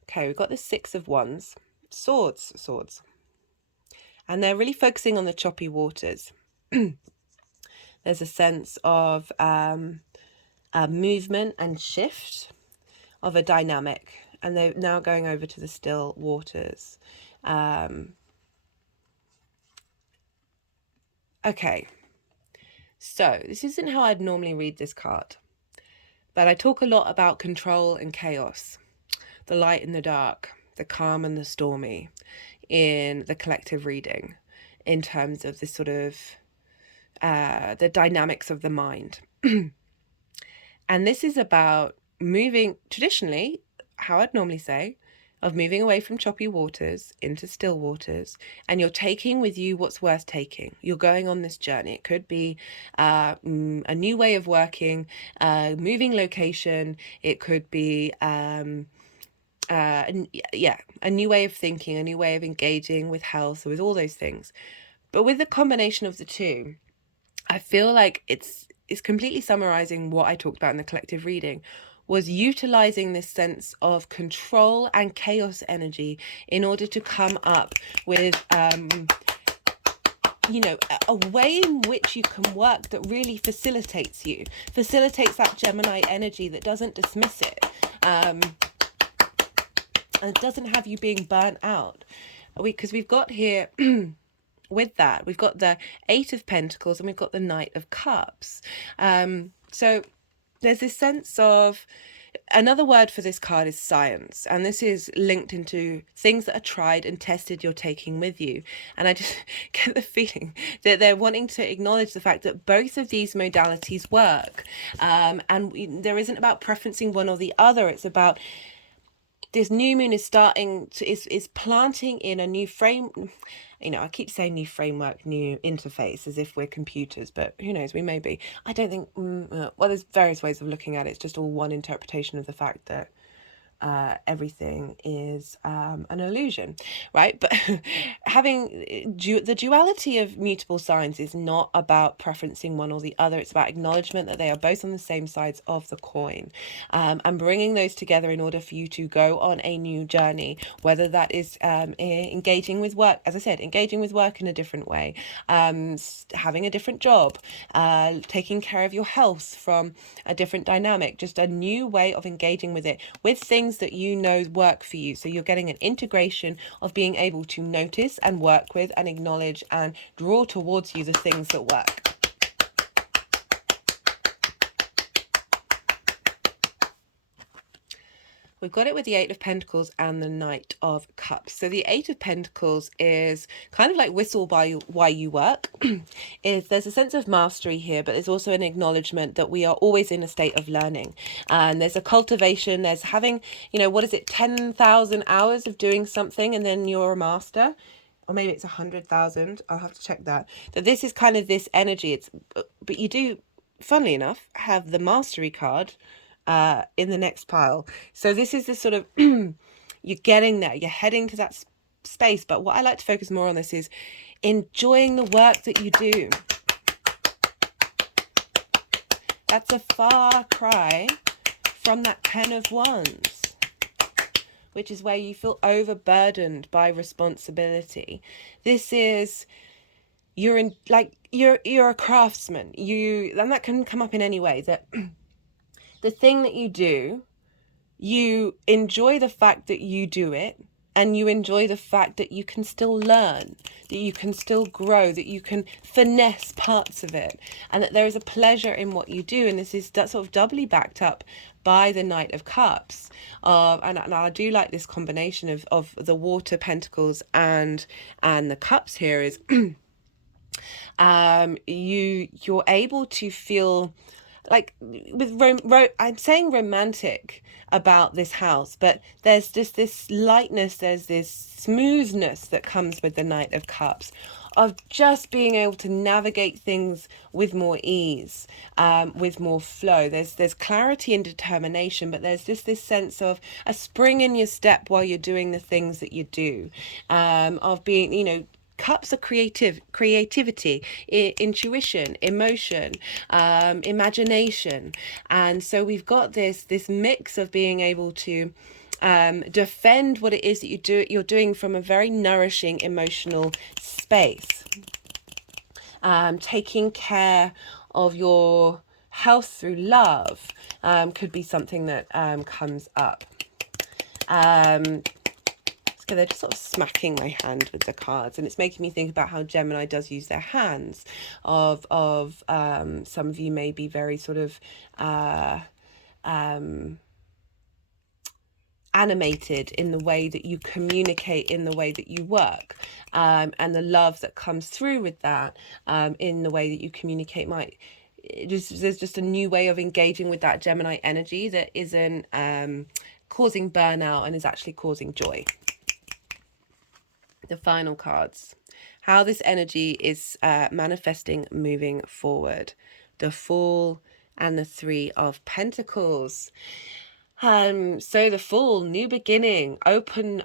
Okay, we've got the 6 of Wands, swords. And they're really focusing on the choppy waters. There's a sense of movement and shift of a dynamic. And they're now going over to the still waters. Okay. So this isn't how I'd normally read this card, but I talk a lot about control and chaos, the light and the dark, the calm and the stormy in the collective reading, in terms of this sort of the dynamics of the mind. And this is about moving, traditionally, how I'd normally say, of moving away from choppy waters into still waters, and you're taking with you what's worth taking. You're going on this journey. It could be a new way of working, moving location. It could be a new way of thinking, a new way of engaging with health, with all those things. But with the combination of the two, I feel like it's completely summarizing what I talked about in the collective reading, was utilizing this sense of control and chaos energy in order to come up with a way in which you can work that really facilitates that Gemini energy, that doesn't dismiss it, and it doesn't have you being burnt out. Because we've got here with that, we've got the Eight of Pentacles and we've got the Knight of Cups. So there's this sense of, another word for this card is science, and this is linked into things that are tried and tested you're taking with you. And I just get the feeling that they're wanting to acknowledge the fact that both of these modalities work, and there isn't about preferencing one or the other. It's about this new moon is starting to is planting in a new frame. I keep saying new framework, new interface, as if we're computers, but who knows, we may be. I don't think, well, there's various ways of looking at it. It's just all one interpretation of the fact that everything is an illusion, right? But having the duality of mutable signs is not about preferencing one or the other. It's about acknowledgement that they are both on the same sides of the coin, and bringing those together in order for you to go on a new journey, whether that is engaging with work, as I said, engaging with work in a different way, having a different job, taking care of your health from a different dynamic, just a new way of engaging with it, with things that you know work for you. So you're getting an integration of being able to notice and work with and acknowledge and draw towards you the things that work. We've got it with the Eight of Pentacles and the Knight of Cups. So the Eight of Pentacles is kind of like whistle by why you work. There's a sense of mastery here, but there's also an acknowledgement that we are always in a state of learning. And there's a cultivation, there's having, 10,000 hours of doing something and then you're a master. Or maybe it's 100,000. I'll have to check that. That this is kind of this energy. But you do, funnily enough, have the mastery card in the next pile. So this is the sort of you're getting there, you're heading to that space. But what I like to focus more on this is enjoying the work that you do. That's a far cry from that 10 of Wands, which is where you feel overburdened by responsibility. This is, you're a craftsman. And that can come up in any way, that the thing that you do, you enjoy the fact that you do it, and you enjoy the fact that you can still learn, that you can still grow, that you can finesse parts of it, and that there is a pleasure in what you do. And this is that sort of doubly backed up by the Knight of Cups. And I do like this combination of the water pentacles and the cups here is you're able to feel like with I'm saying romantic about this house, but there's just this lightness, there's this smoothness that comes with the Knight of Cups, of just being able to navigate things with more ease, with more flow. There's clarity and determination, but there's just this sense of a spring in your step while you're doing the things that you do, of being, Cups are creativity, intuition, emotion, imagination. And so we've got this mix of being able to defend what it is that you're doing from a very nourishing emotional space. Taking care of your health through love could be something that comes up. They're just sort of smacking my hand with the cards, and it's making me think about how Gemini does use their hands. Some of you may be very sort of animated in the way that you communicate, in the way that you work, and the love that comes through with that, in the way that you communicate there's just a new way of engaging with that Gemini energy that isn't causing burnout and is actually causing joy. The final cards, how this energy is manifesting moving forward. The Fool and the Three of Pentacles. So the Fool, new beginning, open,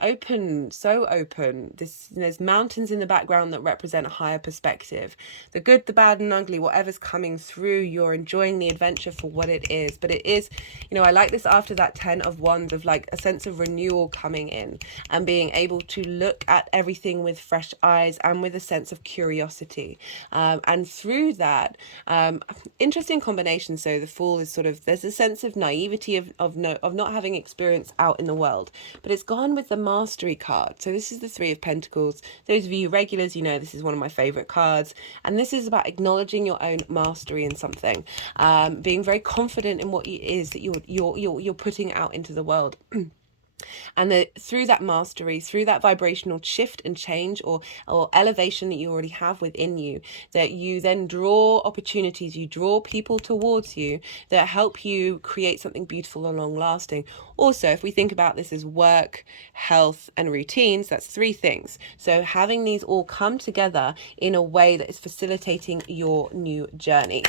so open. There's mountains in the background that represent a higher perspective. The good, the bad and ugly, whatever's coming through, you're enjoying the adventure for what it is. But it is, I like this after that 10 of Wands, of like a sense of renewal coming in and being able to look at everything with fresh eyes and with a sense of curiosity. And through that, interesting combination. So the Fool is sort of, there's a sense of naivety of not having experience out in the world, but it's gone with the Mastery card. So this is the Three of Pentacles. Those of you regulars, this is one of my favorite cards, and this is about acknowledging your own mastery in something, being very confident in what it is that you're putting out into the world. And through that mastery, through that vibrational shift and change or elevation that you already have within you, that you then draw opportunities, you draw people towards you that help you create something beautiful and long lasting. Also, if we think about this as work, health and routines, that's three things. So having these all come together in a way that is facilitating your new journey.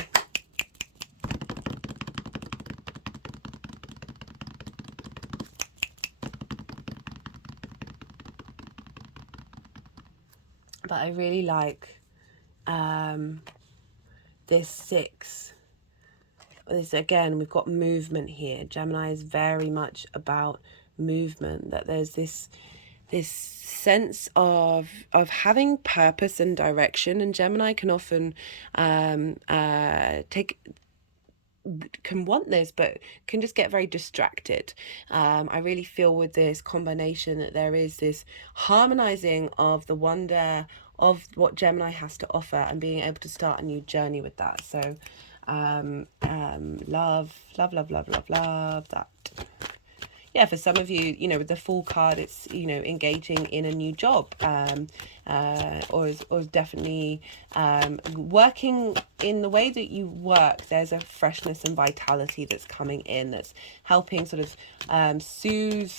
But I really like this 6. This, again, we've got movement here. Gemini is very much about movement, that there's this sense of having purpose and direction, and Gemini can often can want this but can just get very distracted. I really feel with this combination that there is this harmonizing of the wonder of what Gemini has to offer and being able to start a new journey with that. So love that. Yeah, for some of you, with the Fool card, it's, engaging in a new job, or definitely working in the way that you work. There's a freshness and vitality that's coming in that's helping sort of soothe.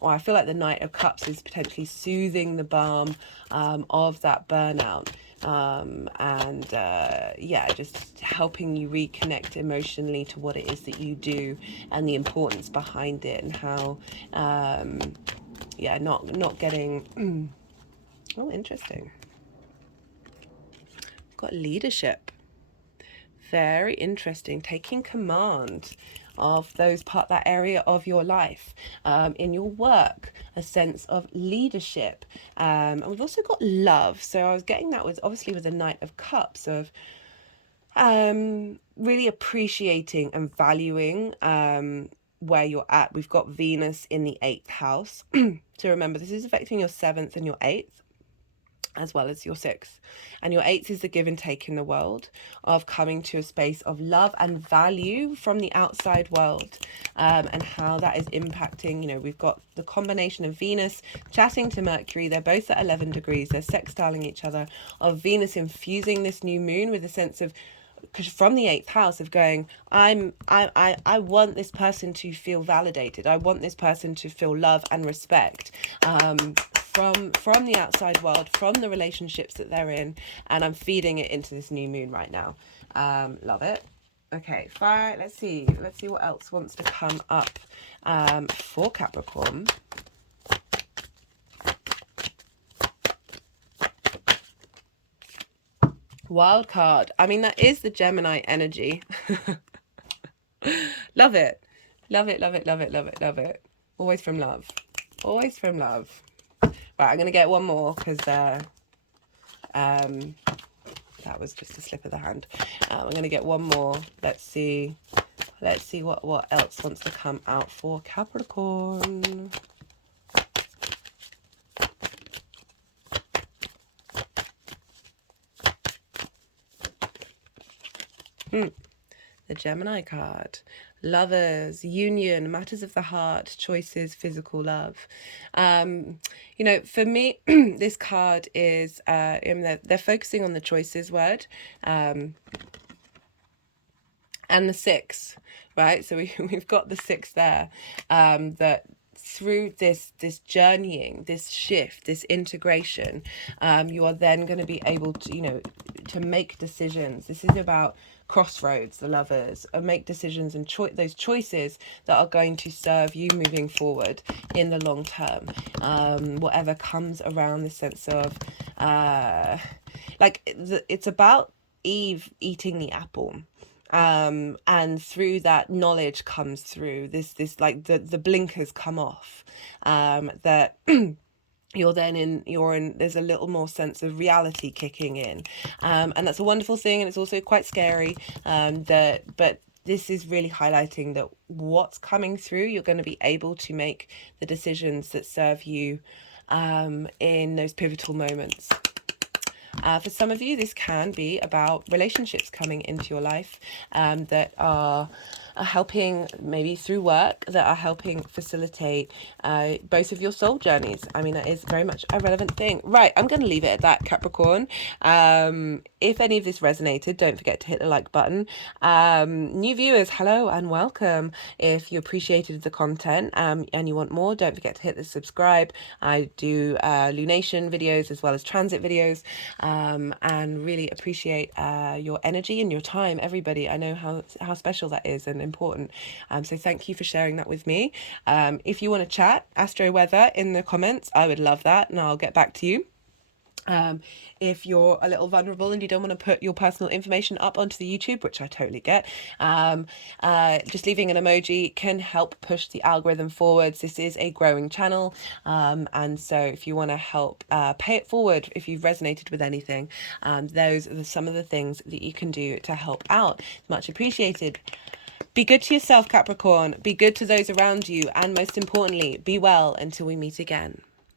Or I feel like the Knight of Cups is potentially soothing the balm of that burnout. Just helping you reconnect emotionally to what it is that you do and the importance behind it, and how not getting oh, interesting. Got leadership. Very interesting. Taking command of that area of your life, in your work, a sense of leadership, and we've also got love. So I was getting that was obviously with the Knight of Cups, of really appreciating and valuing where you're at. We've got Venus in the 8th house. So remember, this is affecting your 7th and your 8th, as well as your 6th. And your 8th is the give and take in the world, of coming to a space of love and value from the outside world, and how that is impacting. We've got the combination of Venus chatting to Mercury. They're both at 11 degrees. They're sextiling each other, of Venus infusing this new moon with a sense of, because from the 8th house, of going, I want this person to feel validated. I want this person to feel love and respect from the outside world, from the relationships that they're in, and I'm feeding it into this new moon right now. Love it. Okay, fine. Let's see what else wants to come up for Capricorn. Wild card. I mean, that is the Gemini energy. Love it. Love it, love it, love it, love it, love it. Always from love. Always from love. Right, I'm going to get one more because that was just a slip of the hand. I'm going to get one more. Let's see what else wants to come out for Capricorn. The Gemini card. Lovers, union, matters of the heart, choices, physical love. For me, this card is, they're focusing on the choices word. And and the 6, right? So we've got the 6 there, that through this journeying, this shift, this integration, you are then going to be able to, you know, to make decisions. This is about crossroads, the Lovers, and make decisions and those choices that are going to serve you moving forward in the long term. Whatever comes around, the sense of it's about Eve eating the apple, and through that, knowledge comes through. This like the blinkers come off, that you're in, there's a little more sense of reality kicking in, and that's a wonderful thing, and it's also quite scary, but this is really highlighting that what's coming through, you're going to be able to make the decisions that serve you in those pivotal moments. For some of you, this can be about relationships coming into your life, that are helping, maybe through work, that are helping facilitate both of your soul journeys. I mean, that is very much a relevant thing. Right, I'm going to leave it at that, Capricorn. If any of this resonated, don't forget to hit the like button. New viewers, hello and welcome. If you appreciated the content, and you want more, don't forget to hit the subscribe. I do lunation videos as well as transit videos, and really appreciate your energy and your time, everybody. I know how special that is and important. So thank you for sharing that with me. If you want to chat astro weather in the comments, I would love that, and I'll get back to you. If you're a little vulnerable and you don't want to put your personal information up onto the YouTube, which I totally get, just leaving an emoji can help push the algorithm forwards. This is a growing channel, and so if you want to help pay it forward, if you've resonated with anything, those are some of the things that you can do to help out. Much appreciated. Be good to yourself, Capricorn. Be good to those around you, and most importantly, be well until we meet again.